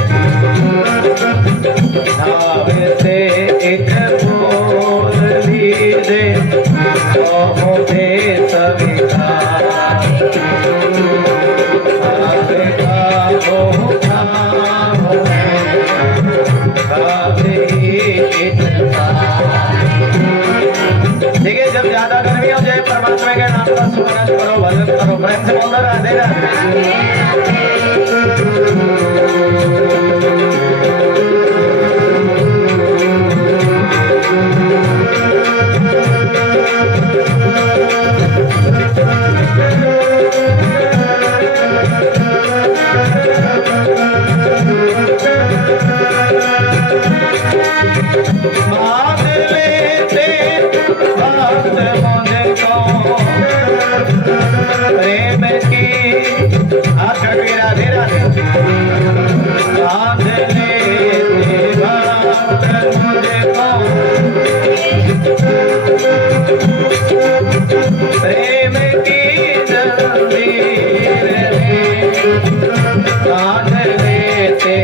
भजन करो प्रेम से बोलो राधे राधे। प्रेम की आखिर में राधे राधे बांध लेते बात मुझको प्रेम की जंजीर बांध लेते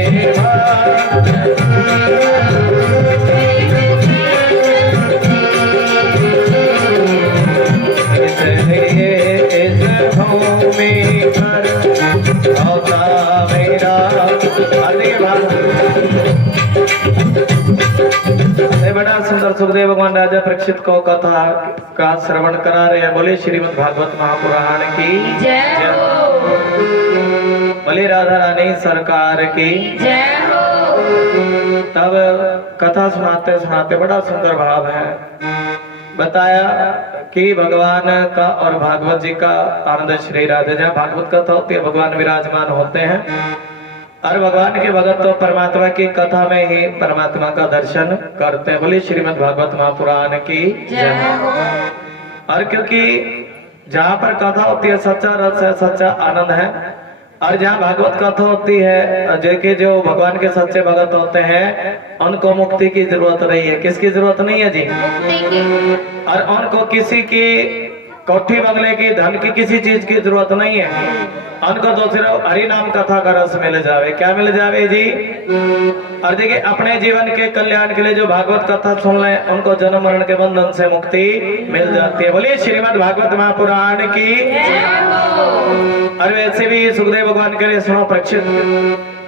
बड़ा सुंदर सुखदेव भगवान राजा परीक्षित को कथा का श्रवण करा रहे हैं। बोले श्रीमद् भागवत महापुराण की जय हो। बोले राधा रानी सरकार की जय हो। तब कथा सुनाते सुनाते बड़ा सुंदर भाव है। बताया कि भगवान का और भागवत जी का आनंद श्री राधे जहाँ भागवत कथा होती है भगवान विराजमान होते हैं और भगवान के भगत तो परमात्मा की कथा में ही परमात्मा का दर्शन करते हैं। बोले श्रीमद् भागवत महापुराण की जय हो। और क्योंकि जहाँ पर कथा होती है सच्चा रस है, सच्चा आनंद है और जहाँ भागवत कथा होती है जो जो भगवान के सच्चे भगत होते हैं उनको मुक्ति की जरूरत नहीं है। किसकी जरूरत नहीं है जी? और उनको किसी की कोठी बंगले की धन की किसी चीज की जरूरत नहीं है। उनको तो सिर्फ हरि नाम कथा का रस मिल जावे। क्या मिल जावे जी? और देखिए अपने जीवन के कल्याण के लिए जो भागवत कथा सुन ले उनको जन्म मरण के बंधन से मुक्ति मिल जाती है। बोलिए श्रीमद् भागवत महापुराण की। और वैसे भी सुखदेव भगवान के लिए सुनो परीक्षित,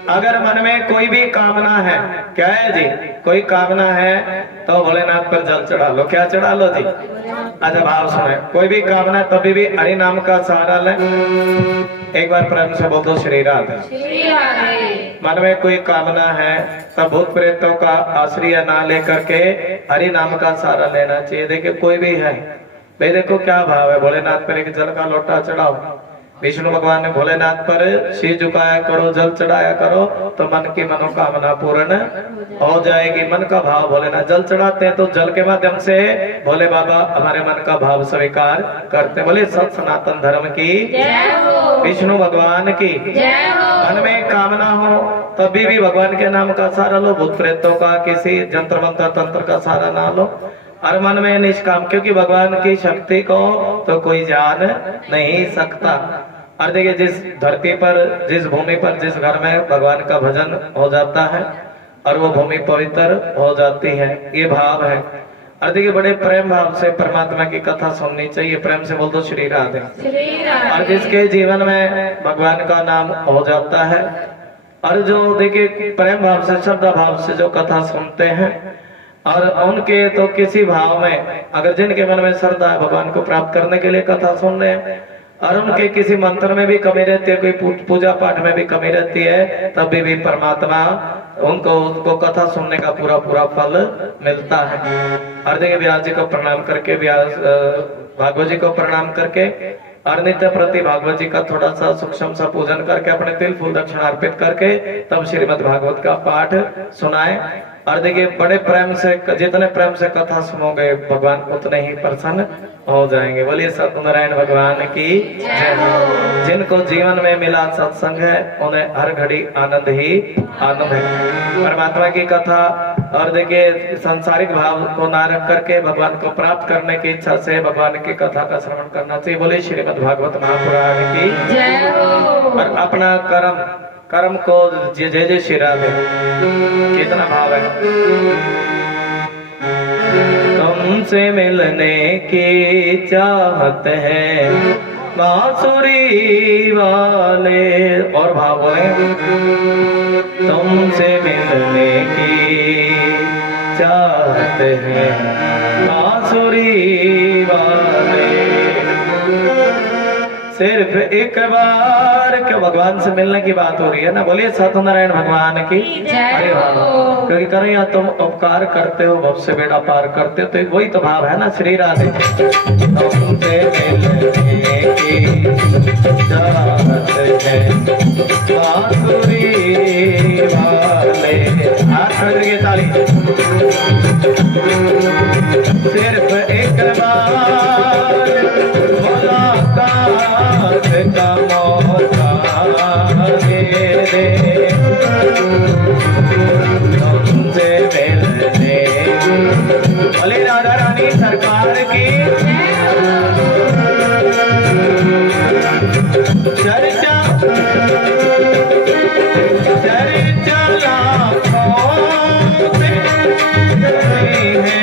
अगर मन में कोई भी कामना है, क्या है जी? कोई कामना है तो भोलेनाथ पर जल चढ़ा लो। क्या चढ़ा लो जी? अच्छा भाव सुने। कोई भी कामना तभी भी हरि नाम का सहारा ले। एक बार प्रेम से बोल दो श्री राधे। मन में कोई कामना है तब भूत प्रेतों का आश्रय ना लेकर के हरि नाम का सहारा लेना चाहिए। देखिए कोई भी है भाई, देखो क्या भाव है। भोलेनाथ पर एक जल का लोटा चढ़ाओ। विष्णु भगवान ने भोलेनाथ पर सिर झुकाया करो, जल चढ़ाया करो तो मन की मनोकामना पूर्ण हो जाएगी। मन का भाव भोलेनाथ जल चढ़ाते हैं तो जल के माध्यम से भोले बाबा हमारे मन का भाव स्वीकार करते हैं। बोले सत सनातन धर्म की जय हो। विष्णु भगवान की जय हो। मन में कामना हो तभी भी भगवान के नाम का सहारा लो। भूत प्रेतों का किसी जंत्र मंत्र तंत्र का सहारा ना लो। और मन में निष्काम, क्योंकि भगवान की शक्ति को तो कोई जान नहीं सकता। और देखिए जिस धरती पर, जिस भूमि पर, जिस घर में भगवान का भजन हो जाता है और वो भूमि पवित्र हो जाती है, ये भाव है। और देखिए बड़े प्रेम भाव से परमात्मा की कथा सुननी चाहिए। प्रेम से बोल दो श्री राधे। और जिसके जीवन में भगवान का नाम हो जाता है और जो देखिए प्रेम भाव से, श्रद्धा भाव से जो कथा सुनते हैं और उनके तो किसी भाव में, अगर जिनके मन में श्रद्धा है भगवान को प्राप्त करने के लिए कथा सुन रहे हैं और उनके किसी मंत्र में भी कमी रहती है, कोई पूजा पाठ में भी कमी रहती है, तभी भी परमात्मा उनको कथा सुनने का पूरा पूरा फल मिलता है। और देखिए व्यास जी को प्रणाम करके, व्यास भागवत जी को प्रणाम करके और नित्य प्रति भागवत जी का थोड़ा सा सूक्ष्म सा पूजन करके अपने तिल फूल दक्षिणा अर्पित करके तब श्रीमद् भागवत का पाठ सुनाए। और देखिए बड़े प्रेम से, जितने प्रेम से कथा सुनोगे भगवान उतने ही प्रसन्न हो जाएंगे। बोलिए सत्यनारायण भगवान की जय हो। जिनको जीवन में मिला सत्संग है उन्हें हर घड़ी आनंद ही आनंद है। परमात्मा की कथा और देखिए सांसारिक भाव को ना रख करके भगवान को प्राप्त करने की इच्छा से भगवान की कथा का श्रवण करना चाहिए। बोले श्रीमद् भागवत महापुराण की जय हो। और अपना कर्म को जय जय श्री राधे। कितना भाव है। तुमसे मिलने की चाहत है बांसुरी वाले, और भाव है तुमसे मिलने की चाहत है बांसुरी वाले, सिर्फ एक बार के भगवान से मिलने की बात हो रही है ना, बोलिए सत्यनारायण भगवान की अरे वाह, क्योंकि कन्हैया तुम उपकार करते हो, भव से बेड़ा पार करते हो, तो वही तो भाव है ना। श्री राधे तुमसे मिलने की चाहत है बांसुरी वाले, हाथ खड़ के ताली। सिर्फ एक बार मुलाकात का मौका दे दे, तुमसे मिलने। बोले राधा रानी सरकार की चर्चा चर्चा लाखों में नहीं है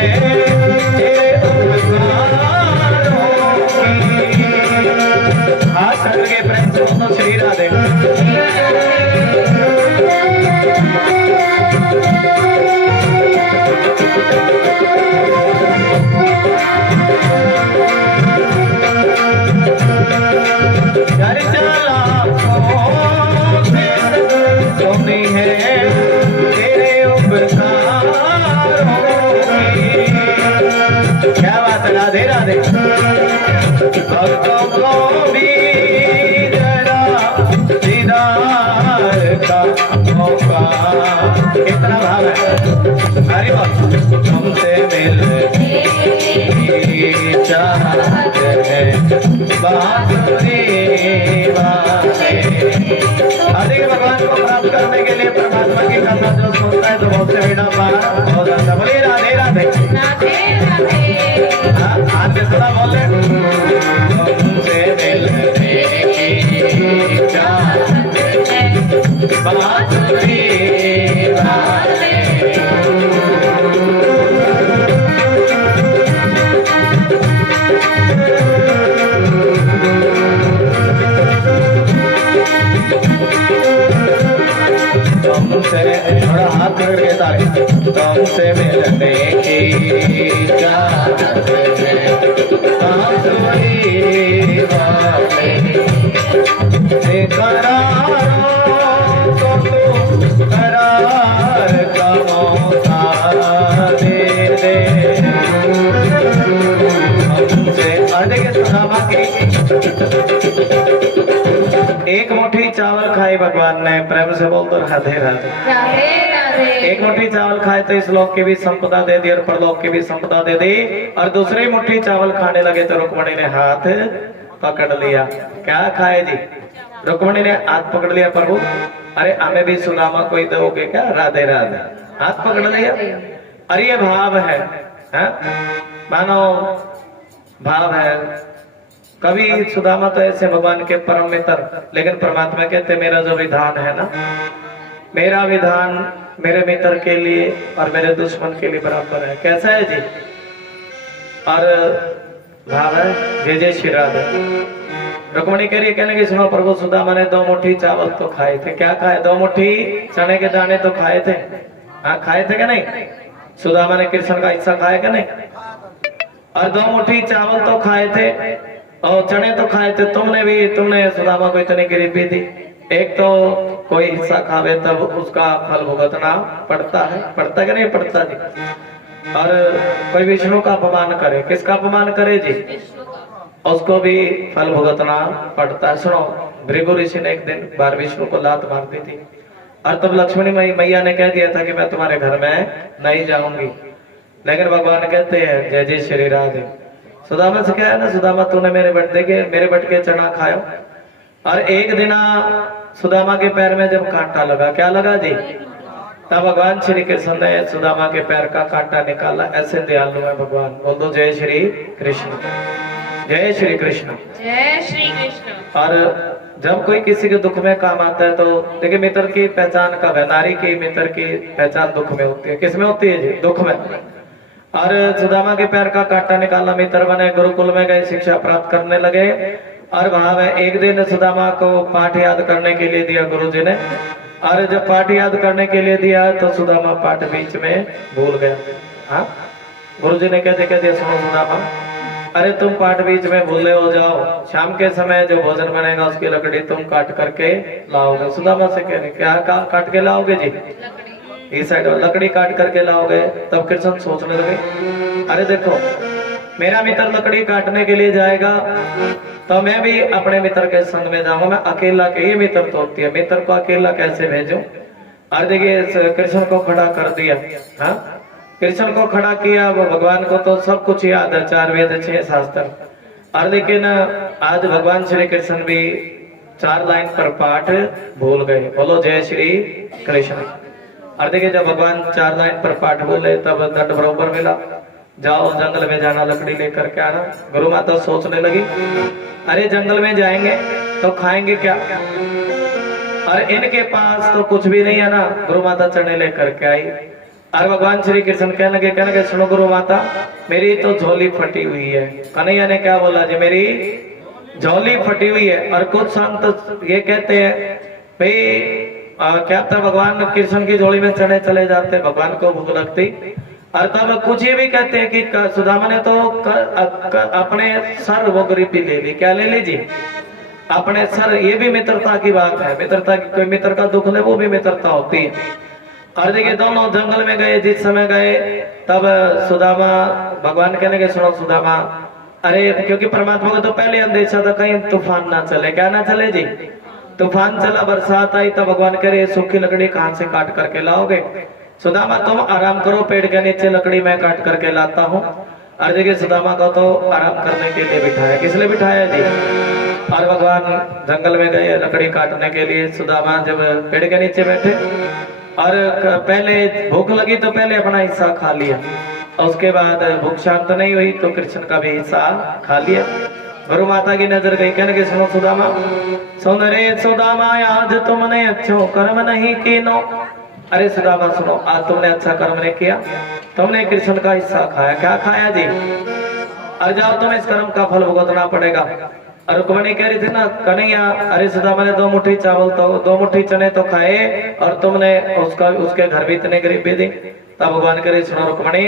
तेरे उपकारों की। हाथ करके प्रेम से बोलो श्री राधे। क्या बात है, राधे राधे। भक्तों को भी जरा दीदार का मौका, कितना भाव है। हरि बोल। तुमसे मिलने की चाहत है बांसुरी वाले। अधिक भगवान को प्राप्त करने के लिए परमात्मा की कथा जो सुनता है तो बहुत से बेड़ा पार हो जाता है। बोलिए राधे राधे। हाथ में सदा बोले तुमसे मिलने की चाहत है बांसुरी वाले। तुमसे थोड़ा हाथ पकड़ के ताली। तुमसे मिलने की चाहत है बांसुरी वाले, करारों को तू करार का मौका दे दे, हमसे अधिक सुनामा की। एक मुट्ठी चावल खाई भगवान ने, प्रेम से बोल दो राधे राधे। एक मुट्ठी चावल खाए तो इस लोक की भी संपदा दे दी और परलोक की भी संपदा दे दी। और दूसरी मुट्ठी चावल खाने लगे तो रुक्मणी ने हाथ पकड़ लिया। क्या खाए जी? रुक्मणी ने हाथ पकड़ लिया, प्रभु अरे हमें भी सुदामा कोई दोगे क्या? राधे राधे। हाथ पकड़ लिया। अरे ये भाव है, मानो भाव है। कभी सुदामा तो ऐसे भगवान के परम मित्र, लेकिन परमात्मा कहते मेरा जो विधान है ना, मेरा विधान मेरे मित्र के लिए और मेरे दुश्मन के लिए बराबर है। कैसा है जी? और भाव है जय जय श्री राधे। रुक्मणी कह रही, कहने की सुनो प्रभु, सुदामा ने 2 मुट्ठी चावल तो खाए थे। क्या खाए? 2 मुट्ठी चने के दाने तो खाए थे। हाँ खाए थे क्या नहीं? सुदामा ने कृष्ण का हिस्सा खाया क्या नहीं? और 2 मुट्ठी चावल तो खाए थे और चने तो खाए थे। तुमने सुदामा को इतनी गरीबी दी। एक तो कोई हिस्सा खावे तब उसका फल भुगतना पड़ता है, पड़ता क्या नहीं पड़ता जी? और कोई विष्णु का अपमान करे, किसका अपमान करे जी? उसको भी फल भुगतना पड़ता है। सुनो, भृगु ऋषि ने एक दिन बार विष्णु को लात मार दी थी और तब लक्ष्मणी मैया ने कह दिया था कि मैं तुम्हारे घर में नहीं जाऊंगी, लेकिन भगवान कहते हैं जय जय श्री राधे। सुदामा से क्या है ना, सुदामा तूने मेरे बट के चना खाया। और एक दिन सुदामा के पैर में जब कांटा लगा, क्या लगा जी? तब भगवान श्री कृष्ण ने सुदामा के पैर का कांटा निकाला। ऐसे दयालु है भगवान। बोल दो जय श्री कृष्ण, जय श्री कृष्ण, जय श्री कृष्ण। और जब कोई किसी के दुख में काम आता है तो देखिए, मित्र की पहचान कब है? नारी की मित्र की पहचान दुख में होती है। किस में होती है जी? दुख में। और सुदामा के पैर का कांटा निकाला, मित्र बने, गुरुकुल में गए, शिक्षा प्राप्त करने लगे। और वहां में एक दिन सुदामा को पाठ याद करने के लिए दिया गुरुजी ने। और जब पाठ याद करने के लिए दिया तो सुदामा पाठ बीच में भूल गया। हाँ, गुरुजी ने कहते कहते सुनो सुदामा, अरे तुम पाठ बीच में भूले हो जाओ, शाम के समय जो भोजन बनेगा उसकी लकड़ी तुम काट करके लाओगे। सुदामा से कह रहे क्या काट के लाओगे जी? इस साइड लकड़ी काट करके लाओगे। तब कृष्ण सोचने लगे, अरे देखो मेरा मित्र लकड़ी काटने के लिए जाएगा तो मैं भी अपने मित्र के संग में जाऊंगा। मैं अकेला के ही मित्र तो होती है, मित्र को अकेला कैसे भेजूं? और देखिए कृष्ण को खड़ा कर दिया। हाँ, कृष्ण को खड़ा किया। भगवान को तो सब कुछ याद है, 4 वेद 6 शास्त्र। और लेकिन आज भगवान श्री कृष्ण भी 4 लाइन पर पाठ भूल गए। बोलो जय श्री कृष्ण। और देखिए जब भगवान 4 लाइन पर पाठ बोले तब दंड बरोबर मिला, जाओ जंगल में जाना, लकड़ी लेकर के आना। गुरु माता सोचने लगी, अरे जंगल में जाएंगे तो खाएंगे क्या, और इनके पास तो कुछ भी नहीं है ना। गुरु माता चने लेकर के आई और भगवान श्री कृष्ण कहने लगे सुनो गुरु माता, मेरी तो झोली फटी हुई है। कन्हैया ने क्या बोला जी? मेरी झोली फटी हुई है। और कुछ संत ये कहते हैं भाई क्या था, भगवान कृष्ण की झोली में चने चले जाते, भगवान को भूख लगती। और तब कुछ ये भी कहते हैं कि सुदामा ने तो अपने सर वो गरीबी ले ली। क्या ले ली जी? अपने सर। ये भी मित्रता की बात है, मित्रता की, कोई मित्र का दुख ले वो भी मित्रता होती है। और देखिए दोनों जंगल में गए, जिस समय गए तब सुदामा, भगवान कहने के सुनो सुदामा, अरे क्योंकि परमात्मा को तो पहले अंदेशा था कहीं तूफान ना चले। क्या ना चले जी? तूफान चला, बरसात आई, तब भगवान कह रहे सूखी लकड़ी कहां से काट करके लाओगे? सुदामा तुम आराम करो, पेड़ के नीचे लकड़ी मैं काट करके लाता हूँ। और देखिए सुदामा को तो आराम करने के लिए बिठाया। किस लिए बिठाया जी? और भगवान जंगल में गए लकड़ी काटने के लिए। सुदामा जब पेड़ के नीचे बैठे और पहले भूख लगी तो पहले अपना हिस्सा खा लिया, और उसके बाद भूख शांत नहीं हुई तो कृष्ण का भी हिस्सा खा लिया। गुरु माता की नजर गई, कहने के सुनो सुदामा, सुन रे सुदामा आज तुमने अच्छो कर्म नहीं कीनो। अरे सुदामा सुनो, आज तुमने अच्छा कर्म नहीं किया, तुमने कृष्ण का हिस्सा खाया। क्या खाया जी? और जाओ तुम इस कर्म का फल भुगतना पड़ेगा। और रुक्मणी कह रही थी ना कन्हैया, अरे सुदामा ने 2 मुट्ठी चावल तो 2 मुट्ठी चने तो खाए और तुमने उसके घर भी इतने गरीबी दी। तब भगवान करे सुनो रुक्मणी,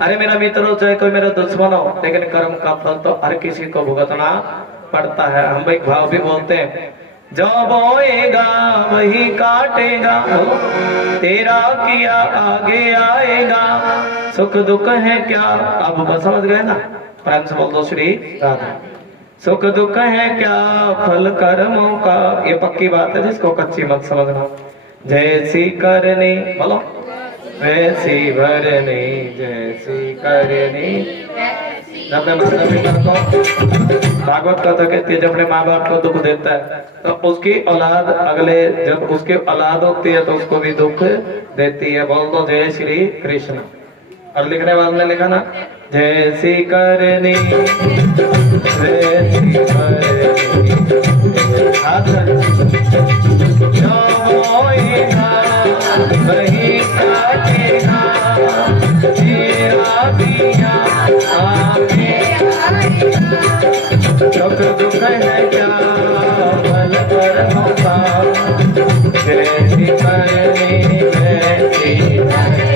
अरे मेरा मित्र हो चाहे कोई मेरा दुश्मन हो, लेकिन कर्म का फल तो हर किसी को भुगतना पड़ता है। हम एक भाव भी बोलते हैं, जो बोएगा वही काटेगा, तेरा किया आगे आएगा, सुख दुख है क्या। आप बस समझ गए ना? प्रेम से बोल दो श्री राधा। सुख दुख है क्या फल कर्मों का, ये पक्की बात है, जिसको कच्ची मत समझना। जैसी करनी बोलो, वैसी भरनी, जैसी करनी। अपने माता पिता को भागवत कथा कहती है, जब अपने माँ बाप को दुख देता है तो उसकी औलाद अगले जब उसकी औलाद होती है तो उसको भी दुख देती है। बोल दो जय श्री कृष्ण। और लिखने वाले ने लिखा ना, जैसी करनी वैसी भरनी, जो बोएगा वही काटेगा, तेरा दिया आगे सुख दुख है क्या फल कर्मों का, जैसी करनी वैसी भरनी,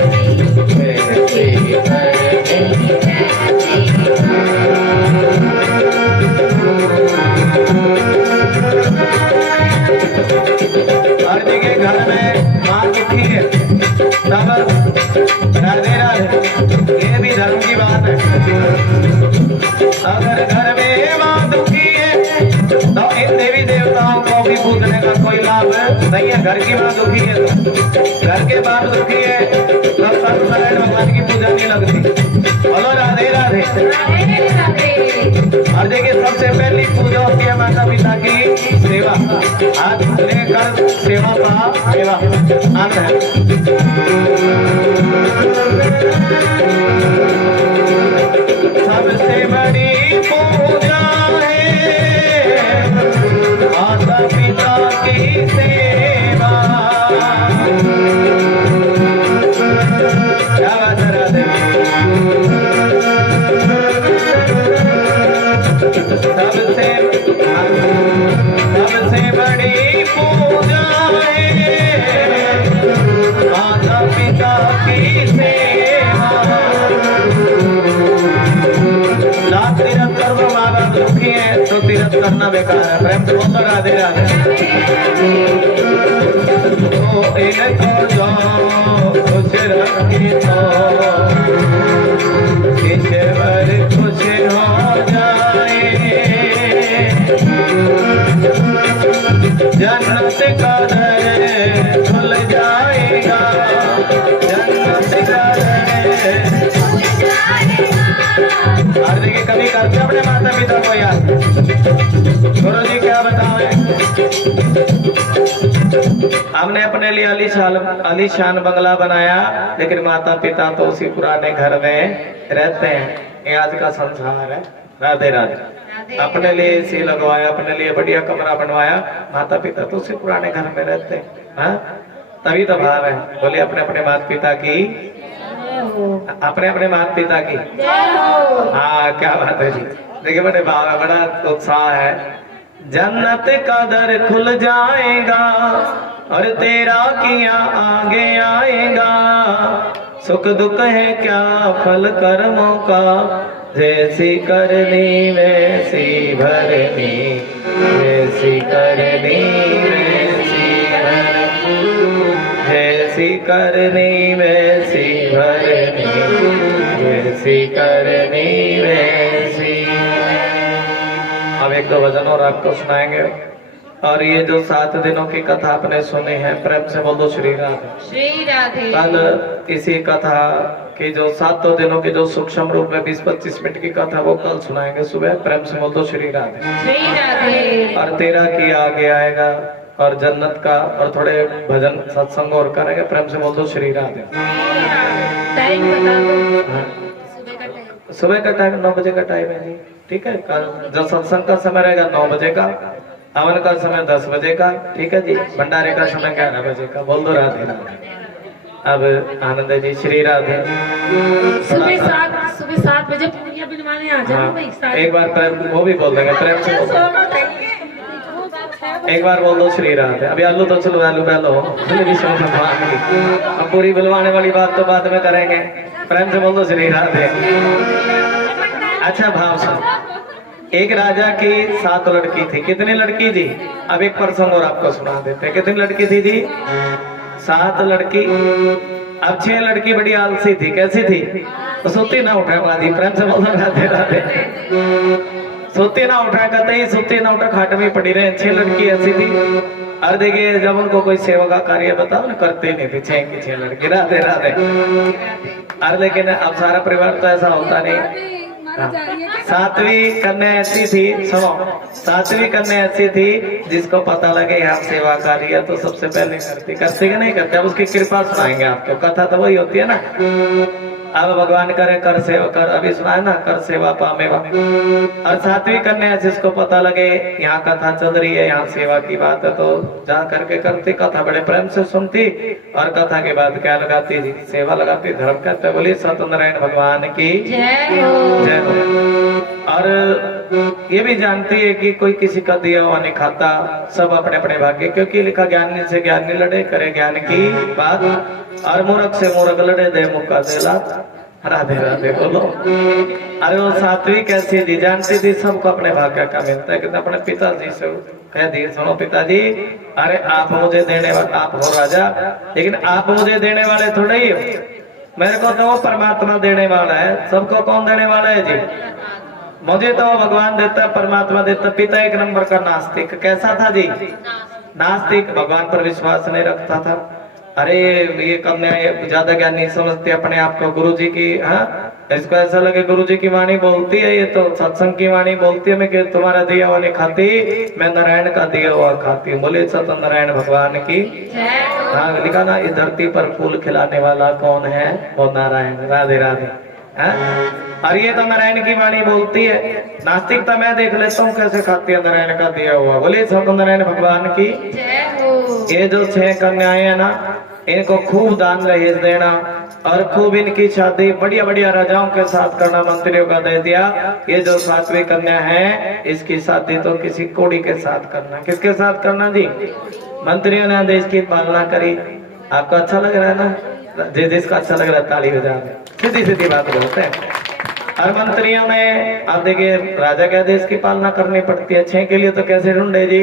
वैसी भरनी। और देखिए घर में माँ दुखी है, तब राधे राधे, ये भी धर्म की बात है। अगर घर में माँ दुखी है तो इन देवी देवताओं को भी पूजने का कोई लाभ नहीं है। घर की माँ दुखी है तो, घर के बाप दुखी है तो सत्यनारायण भगवान की पूजा नहीं लगती। बोलो राधे राधे। और देखिए सबसे पहली पूजा होती है माता पिता की सेवा, हाथ लेकर सेवा का सेवा अंत है। सबसे बड़ी पूजा है माता पिता की सेवा। क्या बात है राधे। सबसे बड़ी पूजा है माता पिता बेकार है। प्रेम से बोलो राधे राधे। तो इनको जो खुश रखी तो ईश्वर खुश हो जाए। जन्नत का दर खुल जाएगा, जन्नत का दर। और देखिए कभी करते अपने माता पिता को याद। गुरु जी क्या बताओ, हमने अपने लिए आलीशान बंगला बनाया, लेकिन माता पिता तो उसी पुराने घर में रहते हैं। ये आज का संसार है। राधे राधे। अपने लिए एसी लगवाया, अपने लिए बढ़िया कमरा बनवाया, माता पिता तो उसी पुराने घर में रहते हैं। हाँ? तभी तो भाव है। बोले अपने अपने माता पिता की, अपने अपने माता पिता की। हाँ क्या बात है जी। देखिए बड़े भाव है, बड़ा उत्साह है। जन्नत का दर खुल जाएगा और तेरा किया आगे आएगा। सुख दुख है क्या फल कर्मों का, जैसी करनी वैसी भरनी, जैसी करनी वैसी भरनी, जैसी करनी वैसी भरनी, जैसी करनी वैसी। अब एक दो भजन और आपको सुनाएंगे। और ये जो 7 दिनों की कथा आपने सुनी है, प्रेम से बोलो श्री राधे। श्री राधे। कल इसी कथा की जो 7 दिनों की जो सूक्ष्म रूप में 20-25 मिनट की कथा, वो कल सुनाएंगे सुबह। प्रेम से बोलो श्री राधे। श्री राधे। और 13 की आगे आएगा और जन्नत का, और थोड़े भजन सत्संग और करेंगे। प्रेम से बोल दो श्री राधे। टाइम बता दो। सुबह का टाइम, सुबह का टाइम 9 बजे का टाइम है जी। ठीक है। कल जो सत्संग का समय रहेगा 9 बजे का, हवन का समय 10 बजे का। ठीक है जी। भंडारे का समय 11 बजे का। बोल दो राधे राधे। अब आनंद जी श्री राधे। सुबह 7 बजे पूरियां बनवाने आ जाओ भाई। हाँ, एक बार वो भी बोल देंगे। प्रेम से बोल दो। एक बार बोल दो श्री राधे। अभी आलू तो चलो, आलू पहलो विष्णु भगवान की। अब पूरी बुलवाने वाली बात तो बाद में करेंगे। प्रेम से बोल दो श्री राधे। अच्छा भाव सुनो। एक राजा की 7 लड़की थी। कितनी लड़की जी? अब एक प्रसंग और आपको सुना देते हैं। कितनी लड़की थी जी? 7 लड़की। अब 6 लड़की बड़ी आलसी थी। कैसी थी? तो सोती ना उठा वाली। प्रेम से बोल दो राधे राधे। सोती ना उठा कतई, सोती ना उठा खाट में पड़ी रहे। 6 लड़की ऐसी थी। और देखिए जब उनको कोई सेवा का कार्य बताओ ना, करते नहीं थे। 6 की 6 लड़की। राधे राधे। और लेकिन अब सारा परिवार तो ऐसा होता नहीं। 7वीं कन्या ऐसी थी, सुनो, 7वीं कन्या ऐसी थी जिसको पता लगे यहाँ सेवा कार्य तो सबसे पहले करती कि नहीं करती। अब उसकी कृपा सुनाएंगे आपको। कथा तो वही होती है ना। अब भगवान करे कर सेवा कर, अभी सुना है ना, कर सेवा पामेवा। और 7वीं कन्या जिसको पता लगे यहाँ कथा चल रही है, यहाँ सेवा की बात है, तो जा करके करती कथा, बड़े प्रेम से सुनती। और कथा के बाद क्या लगाती जी? सेवा लगाती। धर्म कहते। बोलिए सत्यनारायण भगवान की जय हो। और ये भी जानती है कि कोई किसी का दिया हुआ नहीं खाता, सब अपने अपने भाग्य। क्योंकि लिखा ज्ञानी से ज्ञानी लड़े, करे ज्ञान की बात, और मूर्ख से मूर्ख लड़े, दे मुक्का दे लात। राधे राधे बोलो। अरे वो 7वीं कैसी थी? जानती थी सबको अपने भाग्य का मिलता है। कितना अपने पिताजी से कह दिए, सुनो पिताजी, अरे आप मुझे देने वाले, आप हो राजा, लेकिन आप मुझे देने वाले थोड़े ही हो। मेरे को तो वो परमात्मा देने वाला है। सबको कौन देने वाला है जी? मुझे तो भगवान देता, परमात्मा देता। पिता एक नंबर का नास्तिक। कैसा था जी? नास्तिक। भगवान पर विश्वास नहीं रखता था। अरे ये कन्या ज्यादा ज्ञान नहीं समझते अपने आप को। गुरु जी की, हाँ, इसको ऐसा लगे गुरु जी की वाणी बोलती है, ये तो सत्संग की वाणी बोलती है। मैं कि तुम्हारा दिया हुआ नहीं खाती, मैं नारायण का दिया हुआ खाती हूँ। बोले सत्यनारायण भगवान की। हाँ लिखा ना, इस धरती पर फूल खिलाने वाला कौन है? वो नारायण। राधे राधे। और ये तो नारायण की वाणी बोलती है। नास्तिकता मैं देख लेता हूँ कैसे खाती है नारायण का दिया हुआ। बोले सत्यनारायण भगवान की। ये जो 6 कन्याएं है ना, इनको खूब दान दहेज देना और खूब इनकी शादी बढ़िया बढ़िया राजाओं के साथ करना मंत्रियों का दे दिया। ये जो 7वीं कन्या है, इसकी शादी तो किसी कोड़ी के साथ करना। किसके साथ करना जी? मंत्रियों ने देश की पालना करी। आपको अच्छा लग रहा है ना? जिसका अच्छा लग रहा है ताली बजा दे। सीधी सीधी बात बोलते हैं। और मंत्रियों ने, आप देखिए राजा के आदेश की पालना करनी पड़ती है। 6 के लिए तो कैसे ढूंढे जी,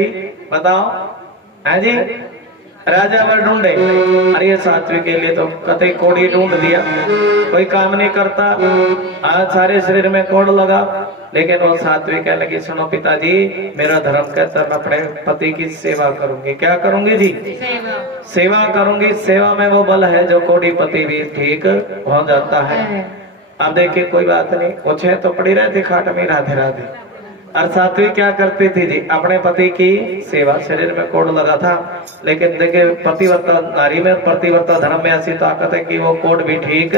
बताओ है जी, राजा वर ढूंढे। अरे 7वीं के लिए तो कतई कोड़ी ढूंढ दिया, कोई काम नहीं करता, आज सारे शरीर में कोड़ लगा। लेकिन वो 7वीं कहने लगी, सुनो पिताजी, मेरा धर्म कहता मैं अपने पति की सेवा करूंगी। क्या करूंगी जी, सेवा करूंगी। सेवा में वो बल है जो कोड़ीपति भी ठीक हो जाता है। अब देखिए कोई बात नहीं, वो 6 तो पड़ी रहती खाट में, राधे राधे। और 7वीं क्या करती थी जी, अपने पति की सेवा। शरीर में कोड़ लगा था, लेकिन देखिए पतिव्रता नारी में, प्रतिव्रता धर्म में ऐसी ताकत है कि वो कोड़ भी ठीक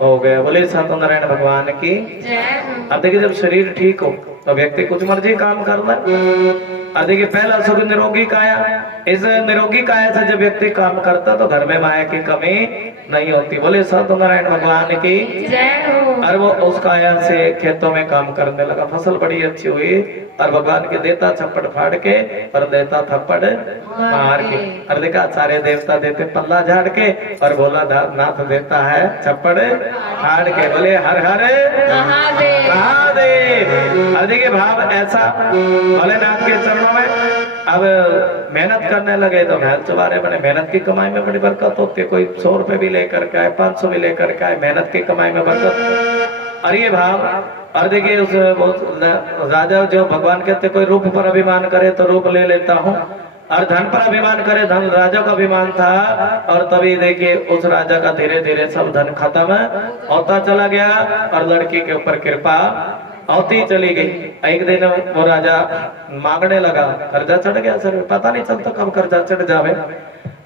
हो गया। बोले सत्यनारायण भगवान की। अब देखिए जब शरीर ठीक हो तो व्यक्ति कुछ मर्जी काम कर ले। और देखिए पहला सुख निरोगी काया, इस निरोगी काया से जब व्यक्ति काम करता तो घर में माया की कमी नहीं होती। बोले सत्यनारायण भगवान की। और वो उस काया से खेतों में काम करने लगा, फसल बड़ी अच्छी हुई और भगवान के देता छप्पड़ फाड़ के और देता थप्पड़ मार के। और देखा सारे देवता देते पल्ला झाड़ के और भोला नाथ देता है छप्पड़ फाड़ के। बोले हर हर महादेव। और देखिए भाव ऐसा, भोलेनाथ के चरणों में। अब मेहनत करने लगे तो महल चुबारे बने। मेहनत की कमाई में बड़ी बरकत होती है। कोई 100 रुपए भी लेकर के आए, 500 भी लेकर के आए, मेहनत की कमाई में बरकत। और ये भाव, और देखिए उस राजा जो भगवान कहते कोई रूप पर अभिमान करे तो रूप ले लेता हूँ, और धन पर अभिमान करे, धन राजा का अभिमान था। और तभी देखिए उस राजा का धीरे धीरे सब धन खत्म होता चला गया और लड़की के ऊपर कृपा होती चली गई। एक दिन वो राजा मांगने लगा, कर्जा चढ़ गया सर, पता नहीं चलता कब कर्जा चढ़ जावे।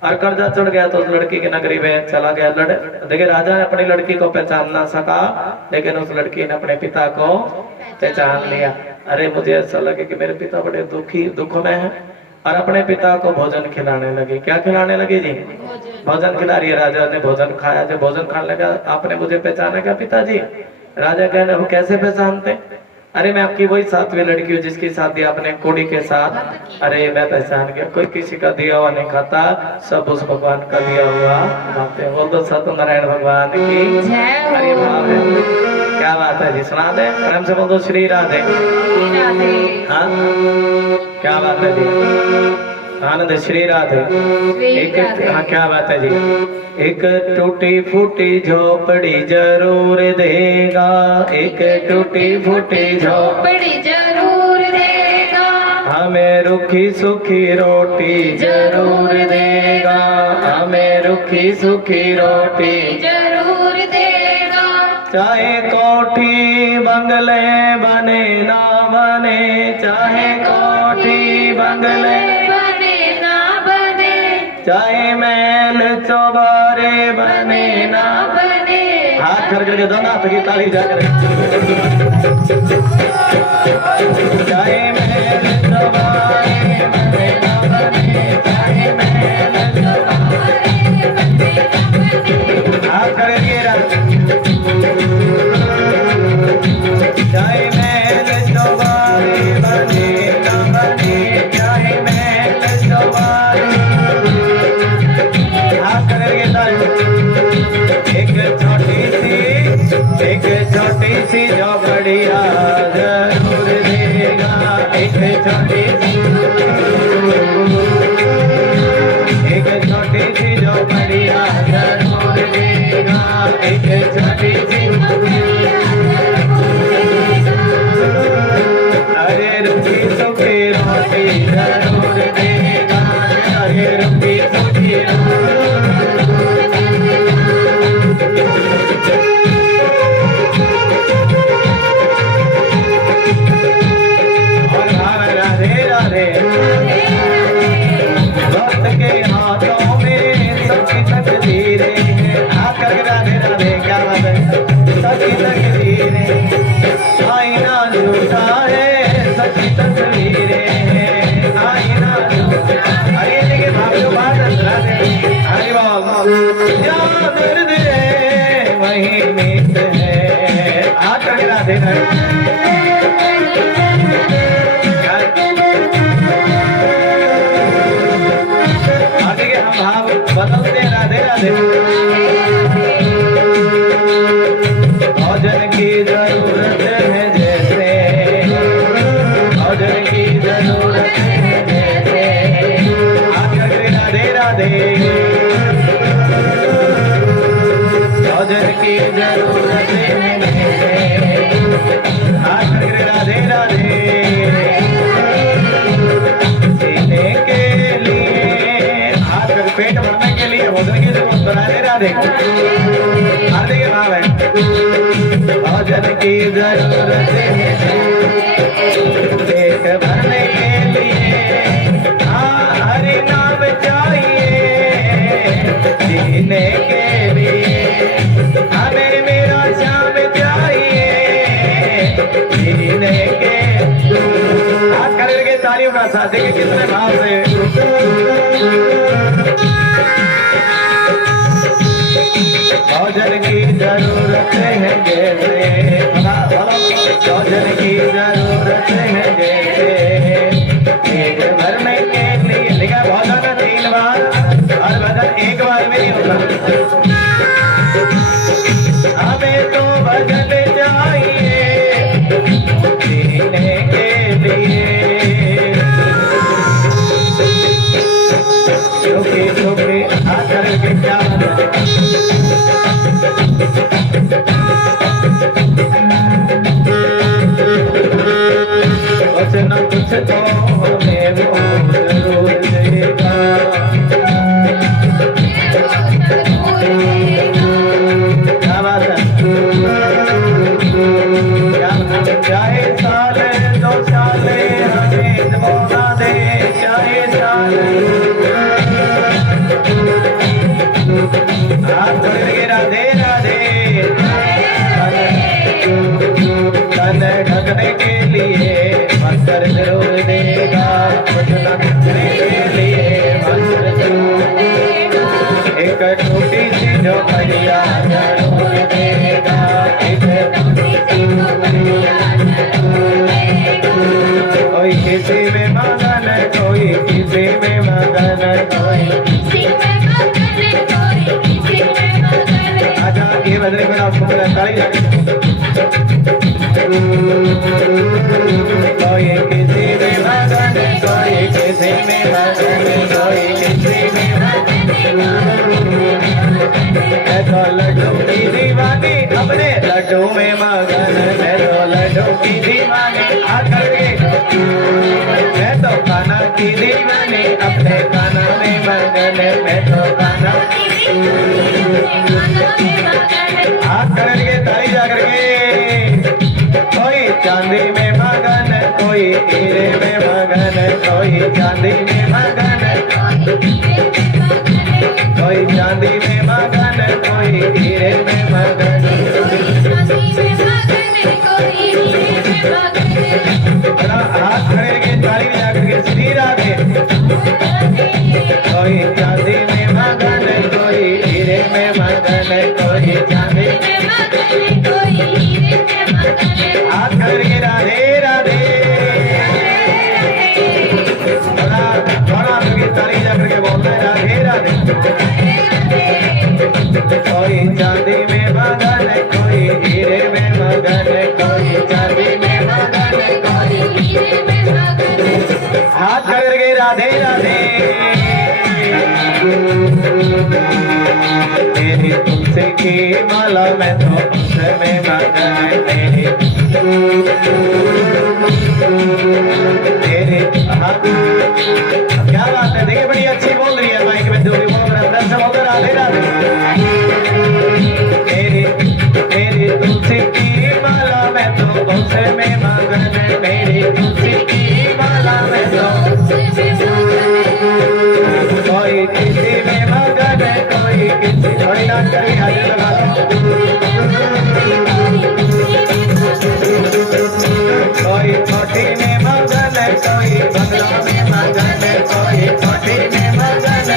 और कर्जा चढ़ गया तो उस लड़की की नगरी में चला गया। देखिए राजा ने अपनी लड़की को पहचान ना सका, लेकिन उस लड़की ने अपने पिता को पहचान लिया। अरे मुझे ऐसा लगे कि मेरे पिता बड़े दुख में है, और अपने पिता को भोजन खिलाने लगी। क्या खिलाने लगी जी, भोजन खिला रही है। राजा ने भोजन खाया, जब भोजन खाने लगा, आपने मुझे पहचाना क्या पिताजी? राजा कहने वो कैसे पहचानते? अरे मैं आपकी वही 7वीं लड़की हूँ जिसकी शादी आपने कोड़ी के साथ। अरे मैं पहचान गया, कोई किसी का दिया हुआ नहीं खाता, सब उस भगवान का दिया हुआ खाते हैं। बोल दो सत्यनारायण भगवान की। अरे भाव है, क्या बात है जी, सुना दे प्रेम से, बोल दो श्री राधे। हाँ क्या बात है जी, आनंद श्री राधे। एक हाँ क्या बात है जी, एक टूटी फूटी झोपड़ी जरूर देगा, एक टूटी फूटी झोपड़ी जरूर देगा, हमें रूखी सूखी रोटी जरूर देगा, हमें रूखी सूखी रोटी जरूर देगा। चाहे कोठी बंगले बने ना बने, चाहे कोठी बंगले बने ना बने, चाहे महल चौबारे बने ना बने। हाथ खड़ करके दोनों हाथ की ताली जाकर, चाहे महल चौबारे बने ना बने, चाहे महल चौबारे बने ना बने। हाथ खड़ चाहे महल चौबारे बने ना बने, चाहे महल चौबारे। हाथ करके एक छोटी सी झोपड़िया जरूर देगा, एक छोटी सी झोपड़िया जरूर देगा, एक छोटी सी। अरे रुखी सूखी रोटी जरूर देगा, अरे रुखी सूखी और भाव राधे राधे। भक्त के हाथों में सबकी तकदीरें हैं, आकर राधे राधे। क्या बात है, सबकी तकदीरें, आईना झूठा है सबकी तस्वीरें हैं, आईना झूठा। अरे देखिए भाव जो बात राधे। अरे वाह दर्द है वही मीत है, आकर राधे राधे। हम भाव बदलते राधे राधे। भोजन की जरूरत की जरूरत है हाथ करके राधे राधे जीने के लिए हाथ कर पेट भरने के लिए भोजन की जरूरत राधे राधे हार्दिक भाव है भोजन की जरूरत है पेट भरने के लिए हरि नाम चाहिए जीने के लिए हमें मेरा श्याम चाहिए जीने के हाथ करके तालियों का साथ देंगे कितने भाव से भोजन की जरूरत है जैसे भोजन की जरूरत है जैसे पेट भरने के लिए लिखा भोजन 3 बार और भजन 1 बार में नहीं होता हमें तो भजन चाहिए जीने के लिए सुखी सुखी हाथ करके क्या कुछ न कुछ तो हमें वो जरूर देगा क्या बात है चाहे साल 2 साल हमें मौका दे चाहे साल हाथ करके राधे राधे तन ढकने के लिए मंत्र जरूर देगा कुछ न ढकने के लिए मंत्र जरूर एक छोटी सी झोपड़िया जरूर देगा कोई किसी में मगन कोई किसी में मगन कोई आजा ये बदले में आपको ताली कोई किसी में मगन कोई किसी में मगन कोई किसी में मैं तो लड्डू की दीवानी अपने लड्डू में मगन मैं तो लड्डू की दीवानी आकर के मैं तो खाना की दीवानी अपने खाना में मगन मैं तो खाना हाथ करके ताली जा करके कोई चांदी में मगन कोई हीरे में मगन कोई चांदी में मगन कोई चांदी में मगन कोई हीरे में मगन हाथ करके ताली जा करके श्री राधे कोई चांदी में मगन कोई हीरे में मगन कोई चांदी हाथ करके राधे राधे थोड़ा ताली जा करके बोलते राधे राधे कोई चांदी में मगन कोई हीरे में मगन कोई चांदी में मगन हाथ करके राधे राधे मेरी तुमसे की माला मैं तो उसमें मगन मेरे क्या बात है देखिए बड़ी अच्छी बोल रही है माइक में दूरी बोल रहा है सब होकर राधे राधे मेरी तुलसी की माला मैं तो उसमें मगन मेरी तुलसी की माला मैं तो कोई किसी में मगन कोई किसी कोई ना करे हाथ लगा कोई छोटी में मगन कोई बंगला में मगन कोई छोटी में मगन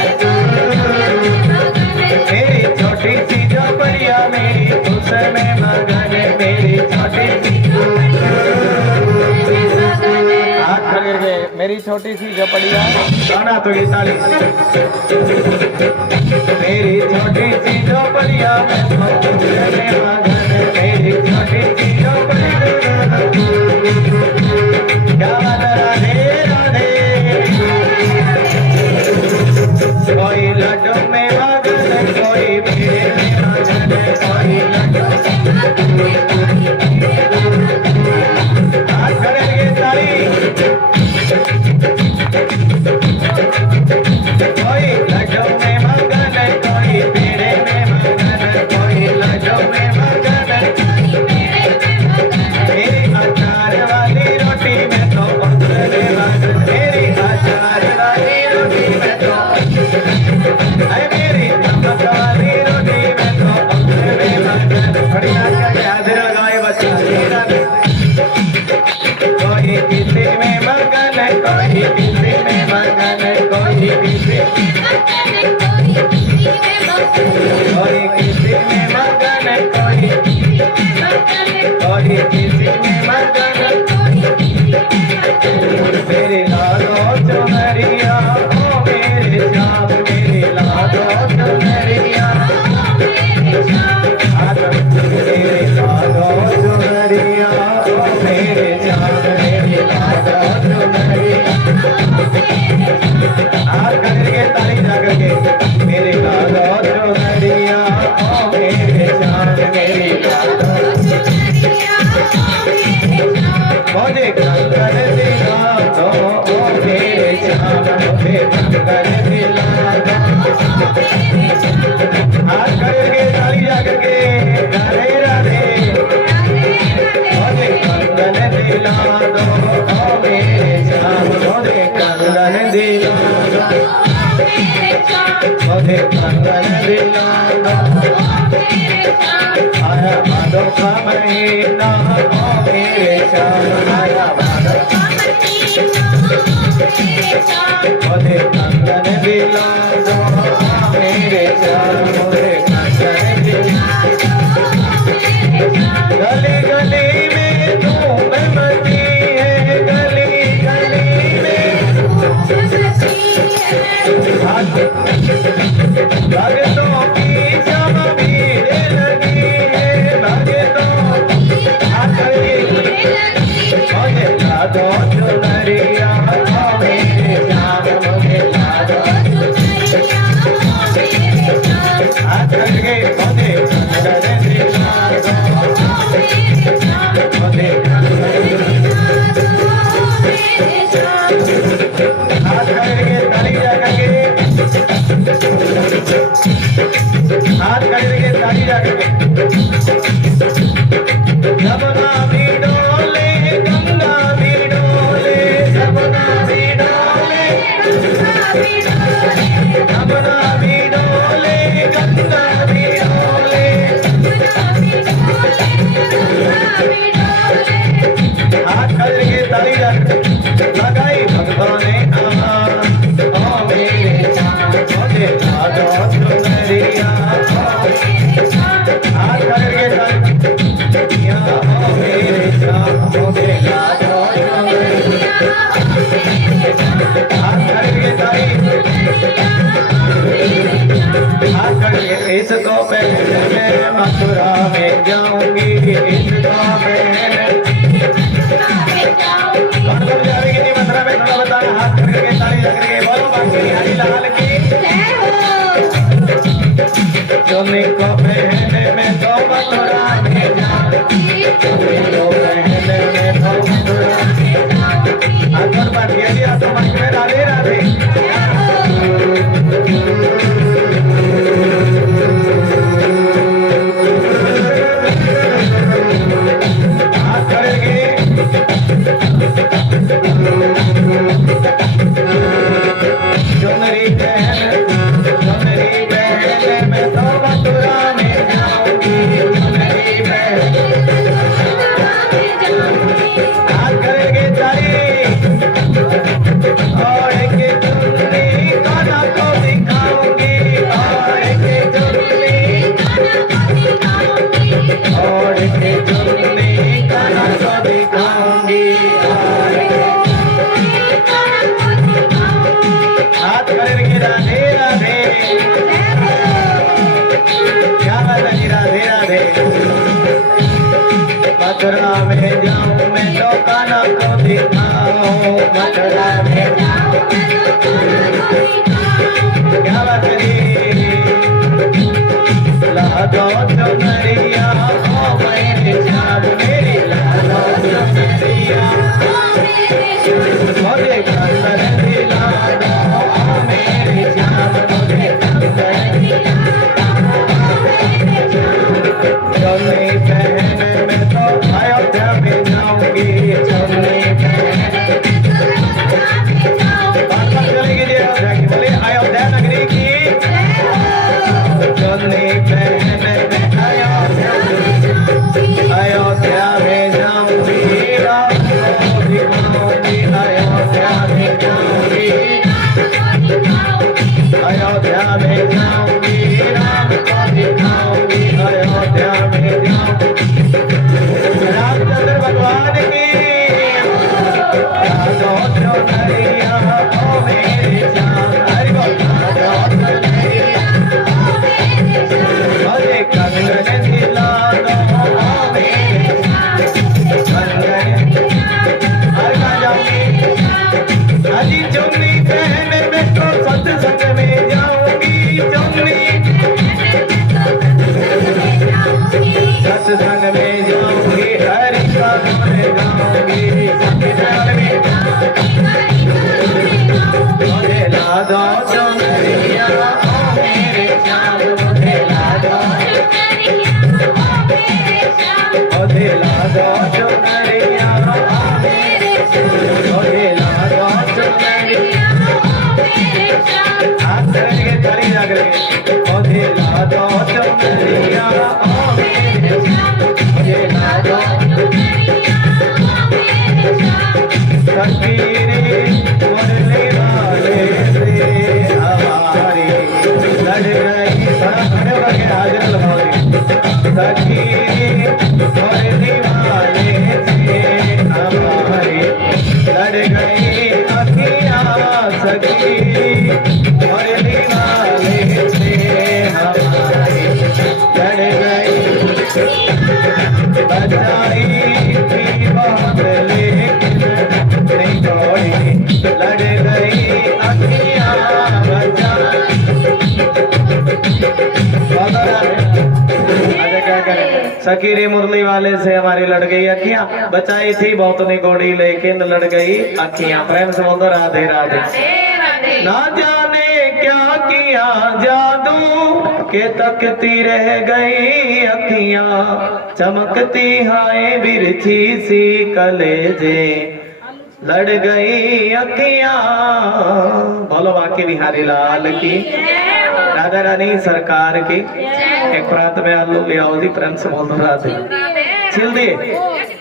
मेरी छोटी सी झोपड़िया मेरी उसमें मगन मेरी छोटी सी हाथ करके मेरी छोटी सी झोपड़िया गाना तो ये ताली मेरी छोटी सी झोपड़िया में मगन मेरी छोटी सी झोपड़िया क्या बात राधे राधे कोई लड्डू में मगन कोई मेरे में मगन कोई थोड़ी किसी में मगन मेरे लाडो चुनरिया ओ मेरे श्याम मेरे लाडो चुनरिया मेरे लाडो चुनरिया ओ मेरे श्याम मेरे लाडो चुनरिया हाथ करके ताली जाकर के मेरे लाडो चुनरिया ओ मेरे श्याम मेरी लाडो मुझे कंगन दिला दो ओ मेरे श्याम मुझे कंगन दिला दो हाथ करके ताली जाकर के राधे राधे मुझे कंगन दिला दो ओ मेरे श्याम मुझे कंगन दिला दो मुझे कंगन दिला दो आया भादो का महीना ओ मेरे श्याम आया भादो मुझे कंगन दिला दो मेरे श्याम मुझे कंगन दिला गली गली में धूम मची है गली गली में भगतों की श्याम भीड़ लगी है भगतों मुझे लाडो चुनरिया ओ मेरे श्याम मुझे लाडो हाथ करके मुझे कंगन दिला दो मुझे हाथ करके ताली जाकर हाथ करके ताली जाकर जमुना भी डोले गंगा भी डोले जमुना भी डोले जमुना भी डोले गंगा भी डोले हाथ करके ताली लगाई भगवाने ओ मेरे श्याम मुझे लाडो चुनरिया हाथ करके ताली ओ मेरे श्याम मुझे लाडो चुनरिया हाथ करके ताली हाथ करके इसको पहले मथुरा में जाऊंगी इसको पहले कौन कौन जाएगी नहीं मथुरा में थोड़ा बताना हाथ करके ताली करके बोलो बाकी हरी लाल की तुम्हें को पहले में तो मथुरा में जाऊंगी तुम्हें को पहले में तो मथुरा अगर बात ये दिया तो मन में राधे राधे हाथ करेंगे चुनरी बहन मैं तो मथुरा में सखी मुरली वाले से हमारी लड़ गई अखियां सखी मुरली वाले से हमारी लड़ गई बजाई थी बहुत लेकिन नहीं छोड़ी लड़ गई अखियां बजाई क्या करें सखी रे मुरली वाले से हमारी लड़ गई अखियां बचाई थी बहुत निगोड़ी लेकिन लड़ गई अखियां प्रेम से बोल दो राधे राधे ना जाने क्या किया जादू के तकती रह गई अखियां चमकती हाय बिरछी सी कलेजे लड़ गई अखियां बोलो बाकी बिहारी लाल की राधा रानी सरकार की एक प्रांत में आलू ले आओ जी प्रेम से बोल दो राधे छिल दिए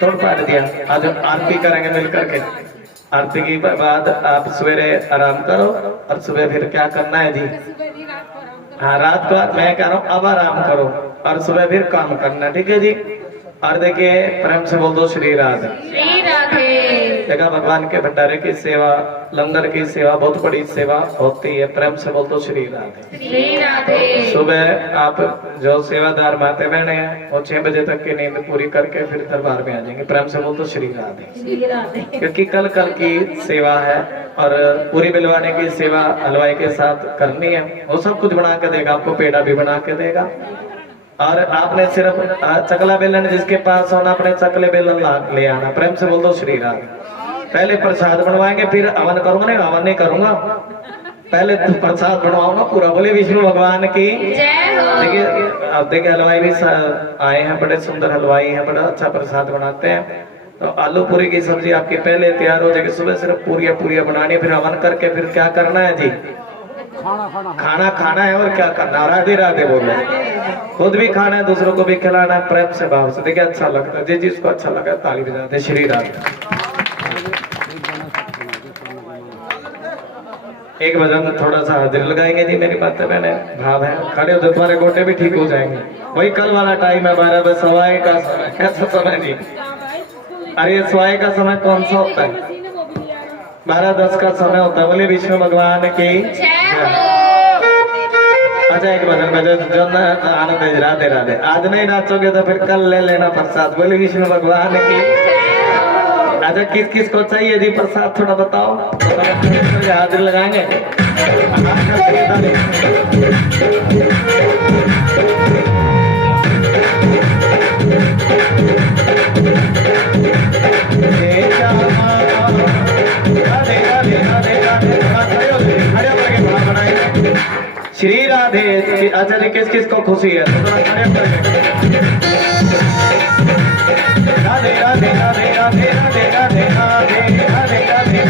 तोड़ पाड़ दिया आज हम आरती करेंगे मिलकर के आरती के बाद आप सवेरे आराम करो और सुबह फिर क्या करना है जी हाँ रात को मैं कह रहा हूँ अब आराम करो और सुबह फिर काम करना ठीक है जी और देखिए प्रेम से बोल दो श्री राधे देखा भगवान के भंडारे की सेवा लंगर की सेवा बहुत बड़ी सेवा होती है प्रेम से बोल दो श्री राधे सुबह आप जो सेवादार माते बहने हैं वो 6 बजे तक की नींद पूरी करके फिर दरबार में आ जाएंगे प्रेम से बोल दो श्री राधे क्योंकि कल की सेवा है और पूरी बिलवाने की सेवा हलवाई के साथ करनी है वो सब कुछ बना के देगा आपको पेड़ा भी बना के देगा और आपने सिर्फ चकला बेलन जिसके पास होना अपने चकले बेलन ले आना प्रेम से बोल दो श्री राधे पहले प्रसाद बनवाएंगे फिर हवन करूंगा नहीं हवन नहीं करूंगा पहले तो प्रसाद बनवाऊंगा पूरा बोले विष्णु भगवान की देखिए अब देखिए हलवाई भी आए हैं बड़े सुंदर हलवाई हैं बड़ा अच्छा प्रसाद बनाते हैं तो आलू पूरी की सब्जी आपकी पहले तैयार हो जाएगी सुबह सिर्फ पूरियां बनानी फिर हवन करके फिर क्या करना है जी खाना है और क्या करना राधे राधे बोलो खुद भी खाना है दूसरों को भी खिलाना है प्रेम से भाव से देखिए अच्छा लगता है जिसको अच्छा लगा ताली बजाते श्री राधे एक भजन थोड़ा सा हाजिर लगाएंगे जी मेरी बातें मैंने भाव है खड़े हो तुम्हारे गोटे भी ठीक हो जाएंगे वही कल वाला टाइम है 12 सवाई का समय कैसा समय जी अरे सवाई का समय कौन सा होता है 12:10 का समय होता है बोले विष्णु भगवान की अच्छा एक भजन जो आनंद है राधे राधे आज नहीं नाचोगे तो फिर कल ले लेना प्रसाद बोले विष्णु भगवान की अच्छा किस किस को चाहिए जी प्रसाद थोड़ा बताओ तो हाजिर लगाएंगे श्री राधे अच्छा जी किस किस को खुशी है तो राधे राधे राधे राधे राधे राधे राधे राधे राधे राधे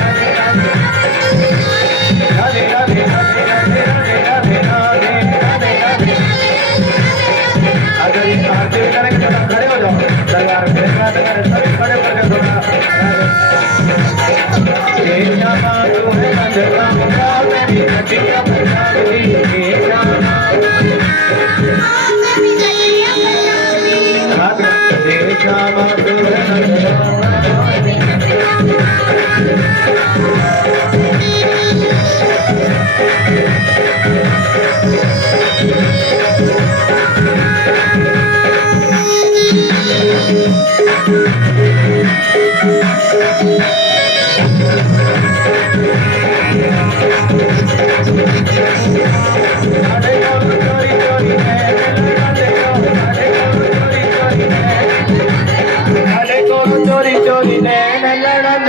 राधे राधे राधे राधे राधे राधे राधे अगर ये आरती करेंगे तो खड़े हो जाओ दरबार में सभी खड़े करके थोड़ा चोरी चोरी नैन लड़न